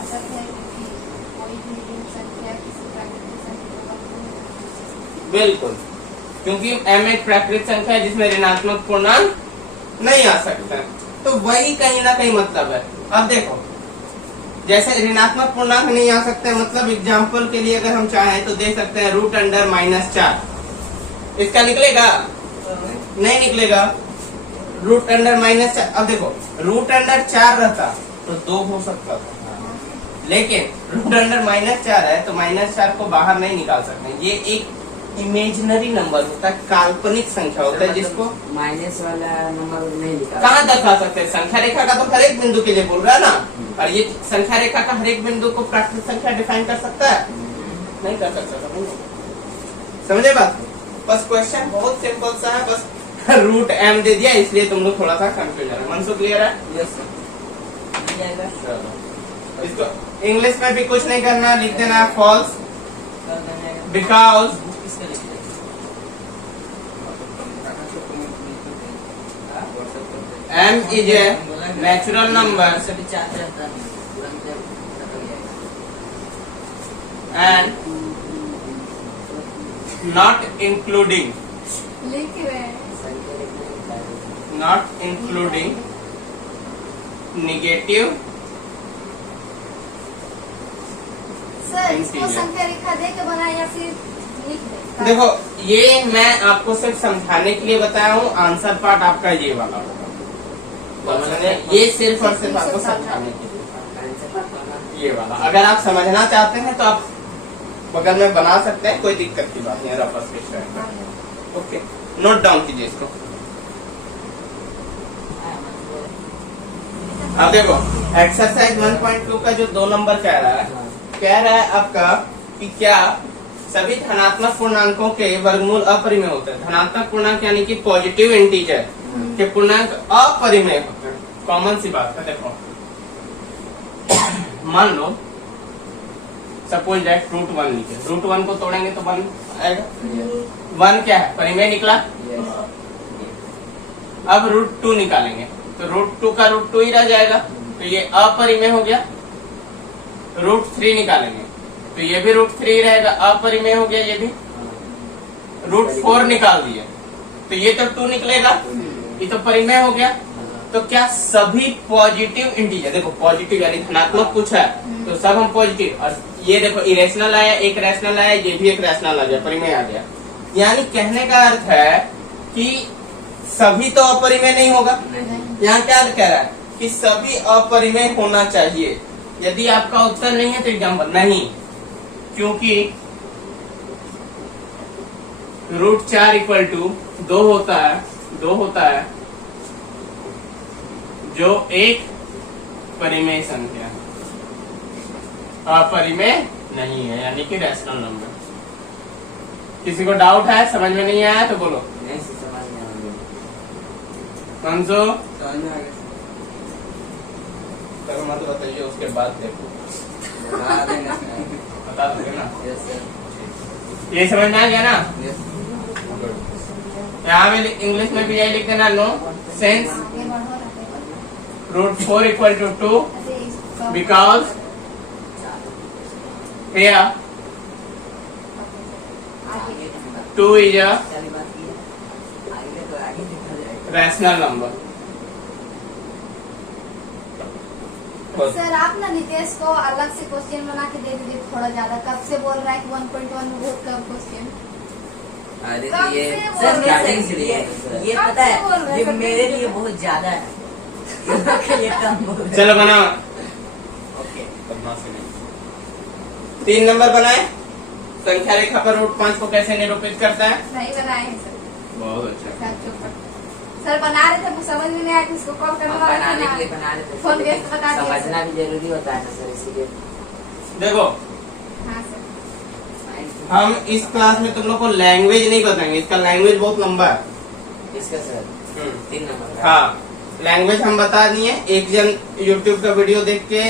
असत्य है क्योंकि कोई भी ऋण संख्या किसी प्राकृतिक संख्या का बिल्कुल, क्योंकि m एक प्राकृतिक संख्या है जिसमें ऋणात्मक पूर्णांक नहीं आ सकता है, तो वही कहीं ना कहीं मतलब है। अब देखो जैसे ऋणात्मक पूर्णांक नहीं आ सकते, मतलब एग्जाम्पल के लिए अगर हम चाहें तो दे सकते हैं √4। इसका निकलेगा? नहीं निकलेगा। √4। अब देखो √4 रहता तो 2 हो सकता था, लेकिन √4 है तो -4 को बाहर नहीं निकाल सकते। ये एक इमेजिनरी नंबर होता है, काल्पनिक संख्या होता है जिसको माइनस वाला नंबर नहीं निकाल कहाँ दर्शा सकते हैं? संख्या रेखा का तो हर एक बिंदु के लिए बोल रहा है ना, और ये संख्या रेखा का हर एक बिंदु को प्राकृतिक संख्या डिफाइन कर सकता है? नहीं कर सकता। समझे बात? बस क्वेश्चन बहुत सिंपल सा है, बस √m दे दिया इसलिए तुम लोग थोड़ा सा कंफ्यूजन है। मनसुख क्लियर है? Yes sir. इसको इंग्लिश में भी कुछ नहीं करना, लिख देना false because m is a natural number सभी चाहते रहता है and not including लिख रहे हैं। negative सर इसको संख्या रेखा दे के बनाए या फिर लिख दे? देखो ये मैं आपको सिर्फ समझाने के लिए बताया हूँ, आंसर पार्ट आपका ये वाला होगा। समझ रहे? ये सिर्फ और सिर्फ आपको समझाने के लिए, ये वाला। अगर आप समझना चाहते हैं तो आप बगल में बना सकते हैं, कोई दिक्कत की बात नहीं है। रफ स्केच है। ओके, नोट डाउन कीजिए इसको। अब देखो एक्सरसाइज 1.2 का जो 2 नंबर कह रहा है आपका कि क्या सभी धनात्मक पूर्णांकों के वर्गमूल अपरिमेय होते हैं। धनात्मक पूर्णांक यानी कि पॉजिटिव इंटीजर के पूर्णांक अपरिमेय होते हैं। कॉमन सी बात है। देखो मान लो सपोज दैट √1 लिखे, √1 को तोड़ेंगे तो 1 आएगा। 1 क्या है? परिमेय निकला। अब √2 निकालेंगे तो √2 का √2 ही रह जाएगा, तो ये अपरिमेय हो गया। √3 निकालेंगे तो ये भी √3 ही रहेगा, अपरिमेय हो गया ये भी। √4 निकाल दिए तो ये तो 2 निकलेगा, ये तो परिमेय हो गया। तो क्या सभी पॉजिटिव इंटीजर, देखो पॉजिटिव यानी धनात्मक कुछ है तो सब हम पॉजिटिव, और ये देखो इरेशनल आया, एक रैशनल आया, ये भी एक रैशनल आ गया, परिमेय आ गया। यानी कहने का अर्थ है कि सभी तो अपरिमेय नहीं होगा। यहाँ क्या कह रहा है कि सभी अपरिमेय होना चाहिए। यदि आपका उत्तर नहीं है तो एग्जाम्पल नहीं, क्योंकि √4 = 2 होता है जो एक परिमेय संख्या अपरिमेय नहीं है, यानी कि रैशनल नंबर। किसी को डाउट है, समझ में नहीं आया तो बोलो। नहीं समझ में आ गया। मंजो समझ में आ गया। तो मत बताइए, उसके बाद देखो बता देंगे। बता दोगे ना। Yes sir. ये समझ में आ गया ना। यस। यहाँ भी इंग्लिश में भी यही लिख देना, no sense √4 = 2 because here 2 is a rational number। Sir आप ना नितेश को अलग से क्वेश्चन बना के दे दीजिए थोड़ा ज्यादा। कब से बोल रहा है कि 1.1 में बहुत कम क्वेश्चन। अरे कब ये से बोल सर रहे स्टार्टिंग से हैं? लिए ये कब पता से बोल रहे है, हैं? ये सर, मेरे कब से लिए बोल बहुत ज्यादा है। ये कम बोल रहे हैं। चलो बनाओ। ओके, 3 नंबर बनाए। संख्या रेखा पर √5 को कैसे निरूपित करता है? नहीं बनाए हैं सर। बहुत अच्छा। सर चुप रहो। सर बना रहे थे, समझ में नहीं आया कि इसको कॉल करने हम वाला बनाने था के लिए ना। बना रहे थे, फोन लेकिन करके बता दिया समझना सर। भी जरूरी होता है ना सर, इसीलिए। देखो हाँ सर। हम इस क्लास में तुम लोग को लैंग्वेज नहीं बताएंगे, इसका लैंग्वेज बहुत लंबा है। इसका सर 3 नंबर का। हाँ, लैंग्वेज हम बता दिए। एक जन YouTube का वीडियो देख के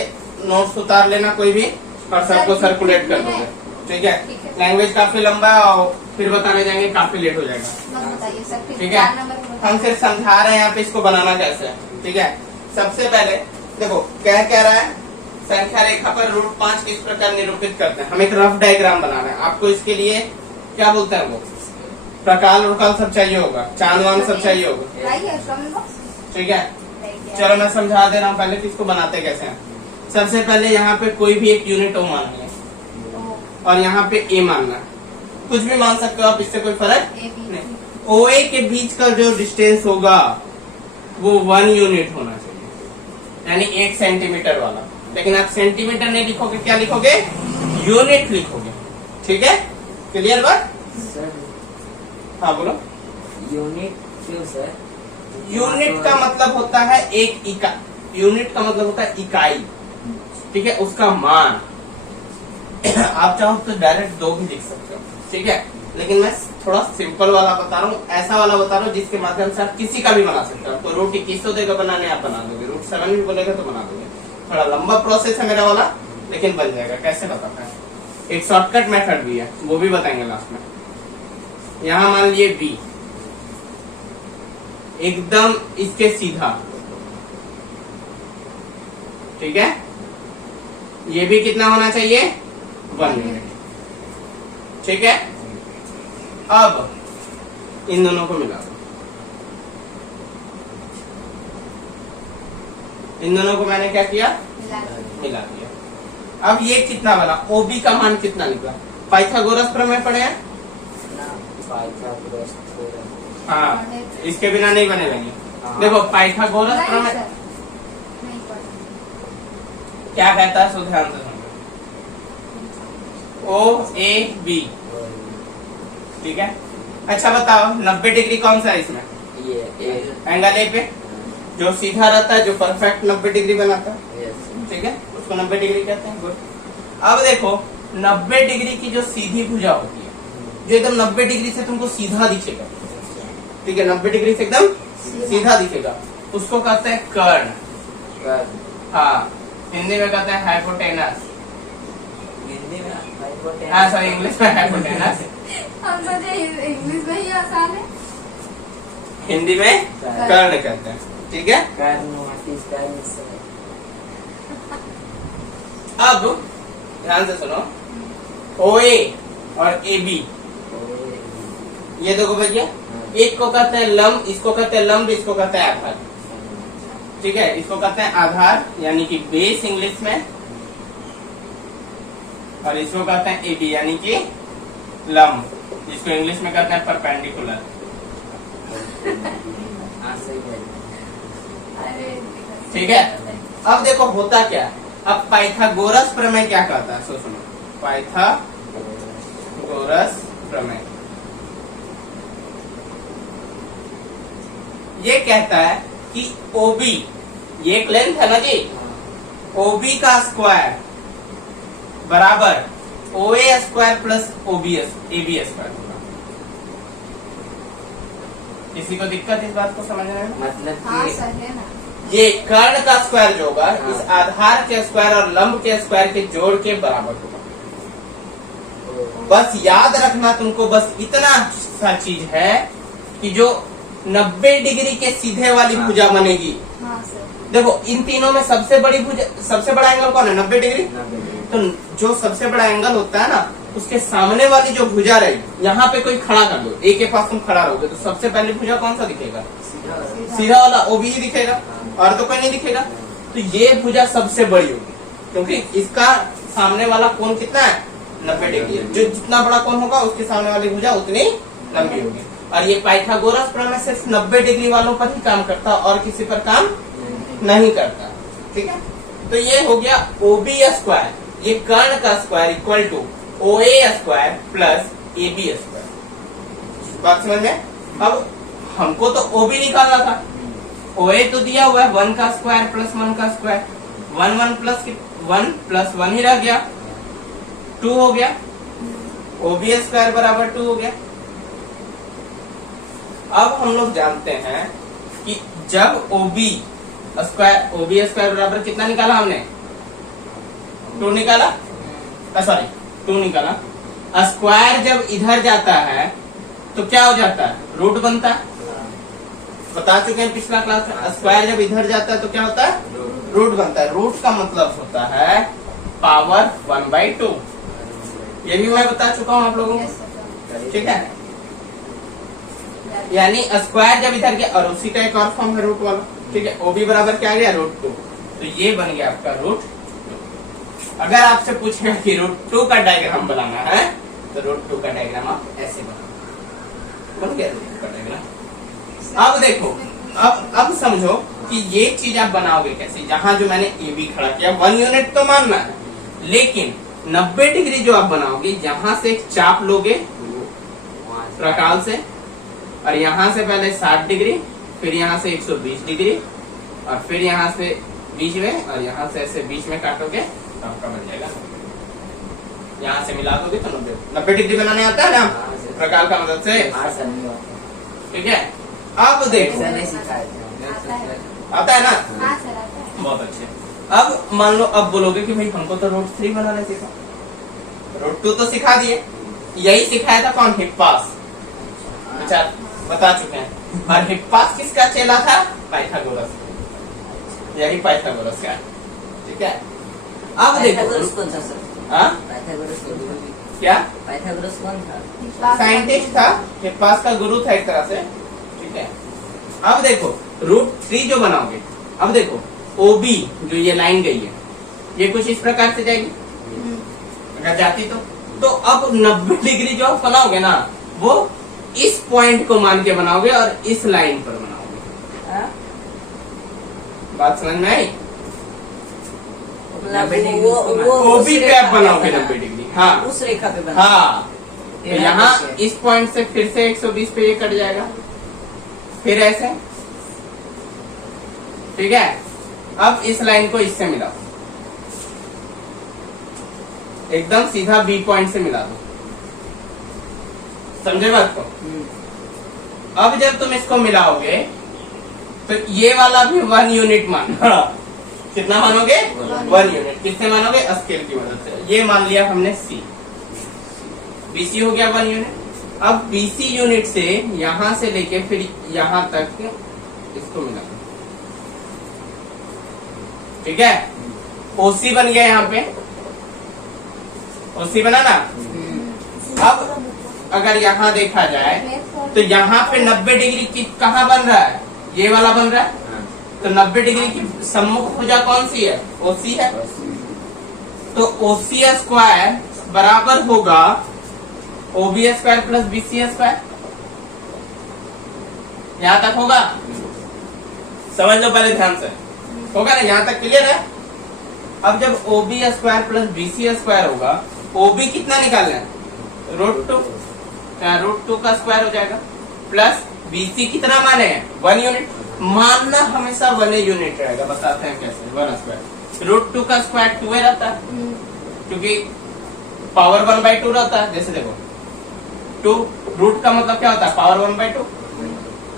नोट्स उतार लेना कोई भी, और सबको सर्कुलेट कर दोगे। ठीक है। ठीक है। लैंग्वेज काफी लंबा है और फिर बताने जाएंगे काफी लेट हो जाएगा। मत बताइए सर। फिर ठीक है। 4 नंबर को हम सिर्फ समझा रहे हैं यहाँ पे इसको बनाना कैसे है। ठीक है। सबसे पहले देखो क्या कह रहा है, संख्या रेखा पर √5 किस प्रकार निरूपित करते हैं। हम एक रफ डायग्राम बना रहे हैं। आपको इसके लिए क्या बोलते हैं, वो प्रकाल उड़काल सब चाहिए होगा, चांद वांद सब चाहिए होगा। लाइए कमेंट बॉक्स। ठीक है। लाइए। चलो मैं समझा दे रहा हूँ पहले कि इसको बनाते कैसे हैं। सबसे पहले यहाँ पे कोई भी एक यूनिट ओ माननी है और यहाँ पे ए मानना है। कुछ भी मान सकते हो आप, इससे कोई फर्क नहीं। OA के बीच का जो डिस्टेंस होगा वो 1 यूनिट होना चाहिए, यानी 1 सेंटीमीटर वाला। लेकिन आप सेंटीमीटर नहीं लिखोगे, क्या लिखोगे, यूनिट लिखोगे। ठीक है, क्लियर बात। सर हाँ बोलो। यूनिट क्यों सर? यूनिट का मतलब होता है एक इकाई। यूनिट का मतलब होता है इकाई। ठीक है, उसका मान। आप चाहो तो डायरेक्ट 2 भी लिख सकते हो। ठीक है, लेकिन मैं थोड़ा सिंपल वाला बता रहा हूँ, ऐसा वाला बता रहा हूँ जिसके माध्यम से आप किसी का भी बना सकते हो। आपको √21 देगा बनाने, आप बना दोगे। √7 भी बोलेगा तो बना दोगे। थोड़ा लंबा प्रोसेस है मेरा वाला, लेकिन बन जाएगा। कैसे बताता है, एक शॉर्टकट मेथड भी है, वो भी बताएंगे लास्ट में। यहाँ मान लिए B एकदम इसके सीधा। ठीक है, ये भी कितना होना चाहिए, 1 यूनिट। ठीक है, अब इन दोनों को मिला दो। इन दोनों को मैंने क्या किया, मिला दिया। अब ये कितना बना, OB का मान कितना निकला। पाइथागोरस प्रमेय पढ़े हैं। पाइथागोरस हाँ, इसके बिना नहीं बने लगे। देखो पाइथागोरस प्रमेय, क्या कहता है, सो ध्यान से समझो। ओ ए बी, ठीक है। अच्छा बताओ 90 डिग्री कौन सा है इसमें? ये ए, एंगल ए पे जो सीधा रहता है, जो परफेक्ट 90 डिग्री बनाता है, यस, ठीक है, उसको 90 डिग्री कहते हैं। गुड। अब देखो 90 डिग्री की जो सीधी भुजा होती है, जो एकदम 90 डिग्री से तुमको सीधा दिखेगा, ठीक है, 90 डिग्री से एकदम सीधा दिखेगा, उसको कहते हैं कर्ण। कर, हाँ, हिंदी में कहते हैं हाइपोटेनस, हिंदी में हाइपोटेनस, हाँ सॉरी इंग्लिश में हाइपोटेनस, हम सोचे इंग्लिश में ही आसान है। हिंदी में कर्ण कहते हैं, ठीक है। कर्ण, व्हाट इज कर्ण से? अब ध्यान से सुनो, OA और AB ये दो को भैया, एक को कहते हैं लंब, इसको कहते हैं लंब, इसको कहते हैं आधार, ठीक है। इसको कहते हैं आधार यानी कि बेस इंग्लिश में, और इसको कहते हैं AB यानी कि लंब, जिसको इंग्लिश में कहते हैं परपेंडिकुलर। हाँ सही है। अरे ठीक है। अब देखो होता क्या है, अब पाइथागोरस प्रमेय क्या कहता है, सुनो, पाइथागोरस प्रमेय ये कहता है कि OB, ये एक लेंथ है ना जी, OB का स्क्वायर बराबर OA square plus AB square होगा। किसी को दिक्कत इस बात को समझने में? मतलब हाँ कि सर है ना। ये कर्ण का स्क्वायर जो होगा, हाँ। इस आधार के स्क्वायर और लंब के स्क्वायर के जोड़ के बराबर होगा। बस याद रखना तुमको, बस इतना सा चीज है कि जो 90 डिग्री के सीधे वाली हाँ। भुजा बनेगी, हाँ सर। देखो इन तीनों में सबसे बड़ी भुजा, सबसे बड़ा एंगल कौन है? 90 डिग्री। 90 डिग्री। तो जो सबसे बड़ा एंगल होता है ना, उसके सामने वाली जो भुजा रहेगी, यहाँ पे कोई खड़ा कर दो, ए के पास तुम खड़ा रहोगे, तो सबसे पहले भुजा कौन सा दिखेगा? सीधा वाला, OB ही दिखेगा, और तो कोई नहीं दिखेगा। तो ये भुजा सबसे बड़ी होगी, क्योंकि इसका सामने वाला कोण कितना है? 90 डिग्री है। जो जितना बड़ा कोण होगा उसके सामने वाली भुजा उतनी लंबी होगी। और ये पाइथागोरस प्रमेय सिर्फ 90 डिग्री वालों पर ही काम करता, और किसी पर काम नहीं करता, ठीक है। तो ये हो गया OB स्क्वायर, ये कर्ण का square equal to OA square plus AB square. बात समझ में? अब हमको तो OB निकालना था, OA तो दिया हुआ है 1 का स्क्वायर प्लस 1 का स्क्वायर, 1 प्लस 1 ही रह गया, 2 हो गया, OB स्क्वायर बराबर 2 हो गया। अब हम लोग जानते हैं कि जब OB स्क्वायर बराबर कितना निकाला हमने? 2 निकाला, सॉरी 2 निकाला। स्क्वायर जब इधर जाता है तो क्या हो जाता है? रूट बनता है। बता चुके हैं पिछला क्लास में, स्क्वायर जब इधर जाता है तो क्या होता है? रूट बनता है। रूट का मतलब होता है पावर 1/2। ये भी मैं बता चुका हूँ आप लोगों यस को, सर। ठीक है। यानी स्क्वायर जब इधर गया, और उसी का एक और फॉर्म है रूट वाला, ठीक है। OB बराबर क्या आ गया? √2। तो ये बन गया आपका √2। अगर आपसे पूछेगा कि √2 का डायग्राम बनाना है तो √2 का डायग्राम आप ऐसे बनाओ, बन गया √2 का डायग्राम। अब देखो, अब समझो कि ये चीज आप बनाओगे कैसे। जहां जो मैंने AB खड़ा किया 1 यूनिट तो मानना है, लेकिन 90 डिग्री जो आप बनाओगे, जहां से एक चाप लोगे प्रकाल से, और यहाँ से पहले 60 डिग्री, फिर यहाँ से 120 डिग्री, और फिर यहाँ से बीच में, और यहाँ से ऐसे बीच में काटोगे तो आपका बन जाएगा। यहाँ से मिला दोगे तो 90 डिग्री बनाने आता है ना प्रकाल का मदद से, हाँ सर, नहीं होता। ठीक है। अब देखो, ऐसा नहीं सिखाया था। आता है ना? हाँ सर आता है। बहुत अच्छे। अब मान लो, अब बोलोगे कि भाई हमको तो √3 बनाने सीखा, √2 तो सिखा दिए, यही सिखाया था कौन? हिप्पास। अच्छा, बता चुके हैं। और हिप्पास किसका चेला था? पाइथागोरस। यही पाइथागोरस का, ठीक है। अब देखो, पाइथागोरस कौन था सर? हाँ पाइथागोरस कौन था? क्या पाइथागोरस कौन था? साइंटिस्ट था, हिप्पास का गुरु था एक तरह से, ठीक है। अब देखो √3 जो बनाओगे, अब देखो OB जो ये लाइन गई है, ये कुछ इस प्रकार से जाएगी अगर जाती तो अब 90 डिग्री जो आप बनाओगे ना, वो इस पॉइंट को मान के बनाओगे और इस लाइन पर बनाओगे। बात समझ में आई? मतलब 90 डिग्री वो उसको वो वो उस भी पे रेखा आप बनाओगे पे 90 डिग्री। हाँ उस रेखा पे बना। हाँ, तो तेरह यहाँ बचे। इस पॉइंट से फिर से 120 पे ये कट जाएगा, फिर ऐसे, ठीक है। अब इस लाइन को इससे मिलाओ, एकदम सीधा बी पॉइंट से मिला दो, समझे बात को। अब जब तुम इसको मिलाओगे तो ये वाला भी 1 यूनिट मानो। कितना मानोगे? 1 यूनिट। किससे मानोगे? स्केल की मदद से। ये मान लिया हमने सी, बीसी हो गया 1 यूनिट। अब बीसी यूनिट से यहां से लेके फिर यहां तक इसको मिला, ठीक है। ओसी बन गया, यहाँ पे ओसी बना ना। अब अगर यहाँ देखा जाए तो यहाँ पे 90 डिग्री की कहाँ बन रहा है? ये वाला बन रहा है। तो 90 डिग्री की सम्मुख भुजा कौन सी है? ओसी है। तो ओसी स्क्वायर बराबर होगा ओबी स्क्वायर प्लस बीसी स्क्वायर। यहाँ तक होगा? समझ लो पहले ध्यान से, होगा ना? यहाँ तक क्लियर है? अब जब ओबी स्क्वायर प्लस बीसी स्क्वायर होगा, ओबी कितना निकालना है? √2, √2 का स्क्वायर हो जाएगा, प्लस बीसी कितना माने हैं? 1 यूनिट। मानना हमेशा 1 यूनिट रहेगा। बताते हैं कैसे। 1 स्क्वायर, √2 का स्क्वायर 2 रहता है, क्योंकि पावर 1/2 रहता है। जैसे देखो 2 रूट का मतलब क्या होता है? पावर 1/2।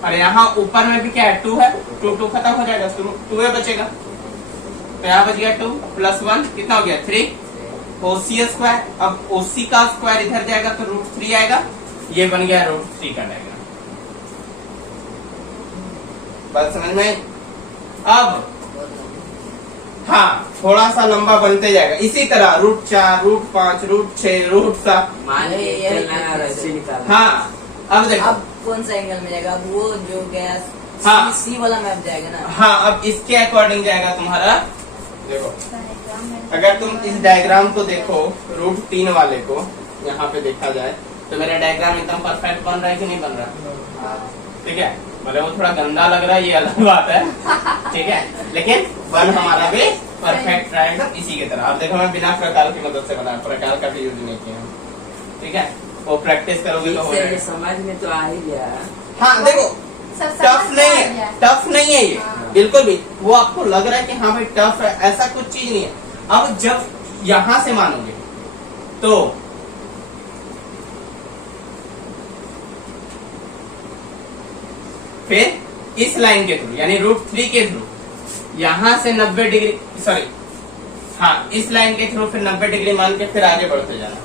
और यहाँ ऊपर में भी क्या है? 2 है। 2 खत्म हो जाएगा, 2 बचेगा। तो यहाँ बच गया 2 + 1 कितना हो गया? 3 ओसी स्क्वायर। अब ओसी का स्क्वायर इधर जाएगा तो √3 आएगा। ये बन गया √3 का डायग्राम। बात समझ में? अब हाँ, थोड़ा सा लंबा बनते जाएगा इसी तरह, √4, √5, √6, √7। मान लीजिए चलना है और ऐसे निकालना। हाँ, अब देखो, अब कौन सा एंगल में जाएगा? अब वो जो गया हाँ। सी वाला मैप जाएगा ना। हाँ, अब इसके अकॉर्डिंग जाएगा तुम्हारा। देखो, अगर तुम इस डायग्राम को देखो, √3 वाले को यहाँ पे देखा जाए तो मेरा डायग्राम एकदम परफेक्ट बन रहा है कि नहीं बन रहा? ठीक है, भले वो थोड़ा गंदा लग रहा है, ये अलग बात है, ठीक है, लेकिन बन हमारा भी परफेक्ट रहेगा इसी की तरह। अब देखो, मैं बिना प्रकार की मदद से बनाया, प्रकार का भी यूज नहीं किया, ठीक है। वो प्रैक्टिस करोगे तो हो इससे जाएगा। समझ में तो आ ही गया। हाँ देखो, टफ नहीं है, टफ नहीं है ये, बिल्कुल भी। वो आपको लग रहा है कि हाँ भाई टफ है, ऐसा कुछ चीज नहीं है। अब जब यहां से मानोगे तो फिर इस लाइन के थ्रू, यानी √3 के थ्रू यहां से 90 डिग्री, सॉरी हाँ, इस लाइन के थ्रू फिर 90 डिग्री मान के फिर आगे बढ़ते जाना।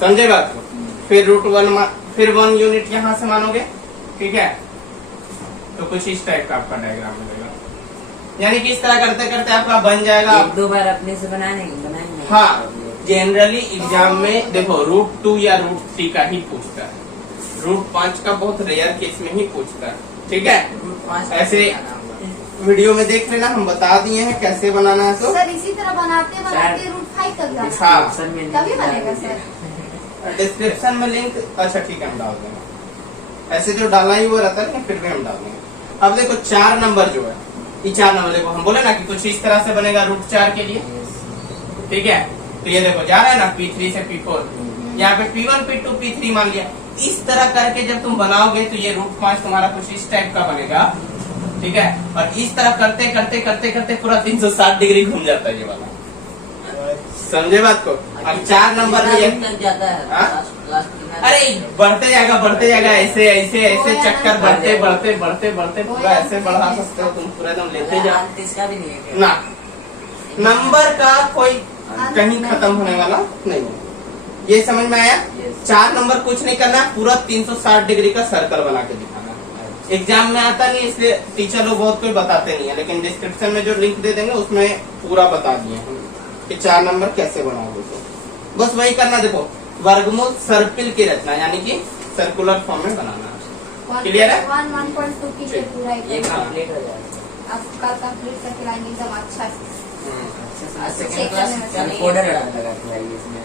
समझे बात को? फिर √1 फिर 1 यूनिट यहां से मानोगे, ठीक है। तो कुछ इस टाइप का आपका डायग्राम मिलेगा, यानी कि इस तरह करते करते आपका बन जाएगा। 1-2 बार अपने से बनाएंगे। हाँ, जनरली एग्जाम में देखो √2 या √3 का ही पूछता है, √5 का बहुत रेयर केस में ही पूछता है, ठीक है। ऐसे वीडियो में देख लेना, हम बता दिए हैं कैसे बनाना है। तो सर इसी तरह बनाते बनाते √5 तक जाना हाँ, तभी बनेगा सर। डिस्क्रिप्शन में लिंक, अच्छा ठीक है, हम डाल देंगे। ऐसे जो डालना ही वो रहता है, फिर भी हम डाल देंगे। अब देखो 4 नंबर जो है, ये 4 नंबर देखो, हम बोले ना कि कुछ इस तरह से बनेगा √4 के लिए, ठीक है। तो ये देखो जा रहा है ना P3 से P4, यहाँ पे P1, P2, P3 मान लिया। इस तरह करके जब तुम बनाओगे तो ये √5 तुम्हारा कुछ इस टाइप का बनेगा, ठीक है। और इस तरह करते करते करते करते पूरा 360 डिग्री घूम जाता है ये वाला। समझे बात को? अब 4 नंबर में ये तक जाता है। हाँ? लास्ट में अरे बढ़ते जाएगा, ऐसे ऐसे ऐसे चक्कर बढ़ते बढ़ते बढ़ते बढ़ते पूरा ऐसे बढ़ा सकते हो तुम, पूरा एकदम लेते जाओ अंत इसका भी नहीं है ना। नंबर का कोई कहीं खत्म होने वाला नहीं है। ये समझ में आया? 4 नंबर कुछ नहीं करना, पूरा 360 डिग्री का सर्कल बना के दिखाना। एग्जाम में आता नहीं, इसलिए टीचर लोग बहुत कोई बताते नहीं है, लेकिन डिस्क्रिप्शन में जो लिंक दे देंगे उसमें पूरा बता दिए हैं कि 4 नंबर कैसे बनाओगे। तो बस वही करना। देखो, वर्गमूल सर्पिल की रचना, यानी कि सर्कुलर फॉर्म में बनाना। क्लियर है? 1.2 की से पूरा ये एकदम कंप्लीट हो जाएगा। अब कल कंप्लीट करके लाएंगे एकदम अच्छा से। अच्छा आज से सेकंड क्लास चेक करने में कोडर लगा के लाइए इसमें।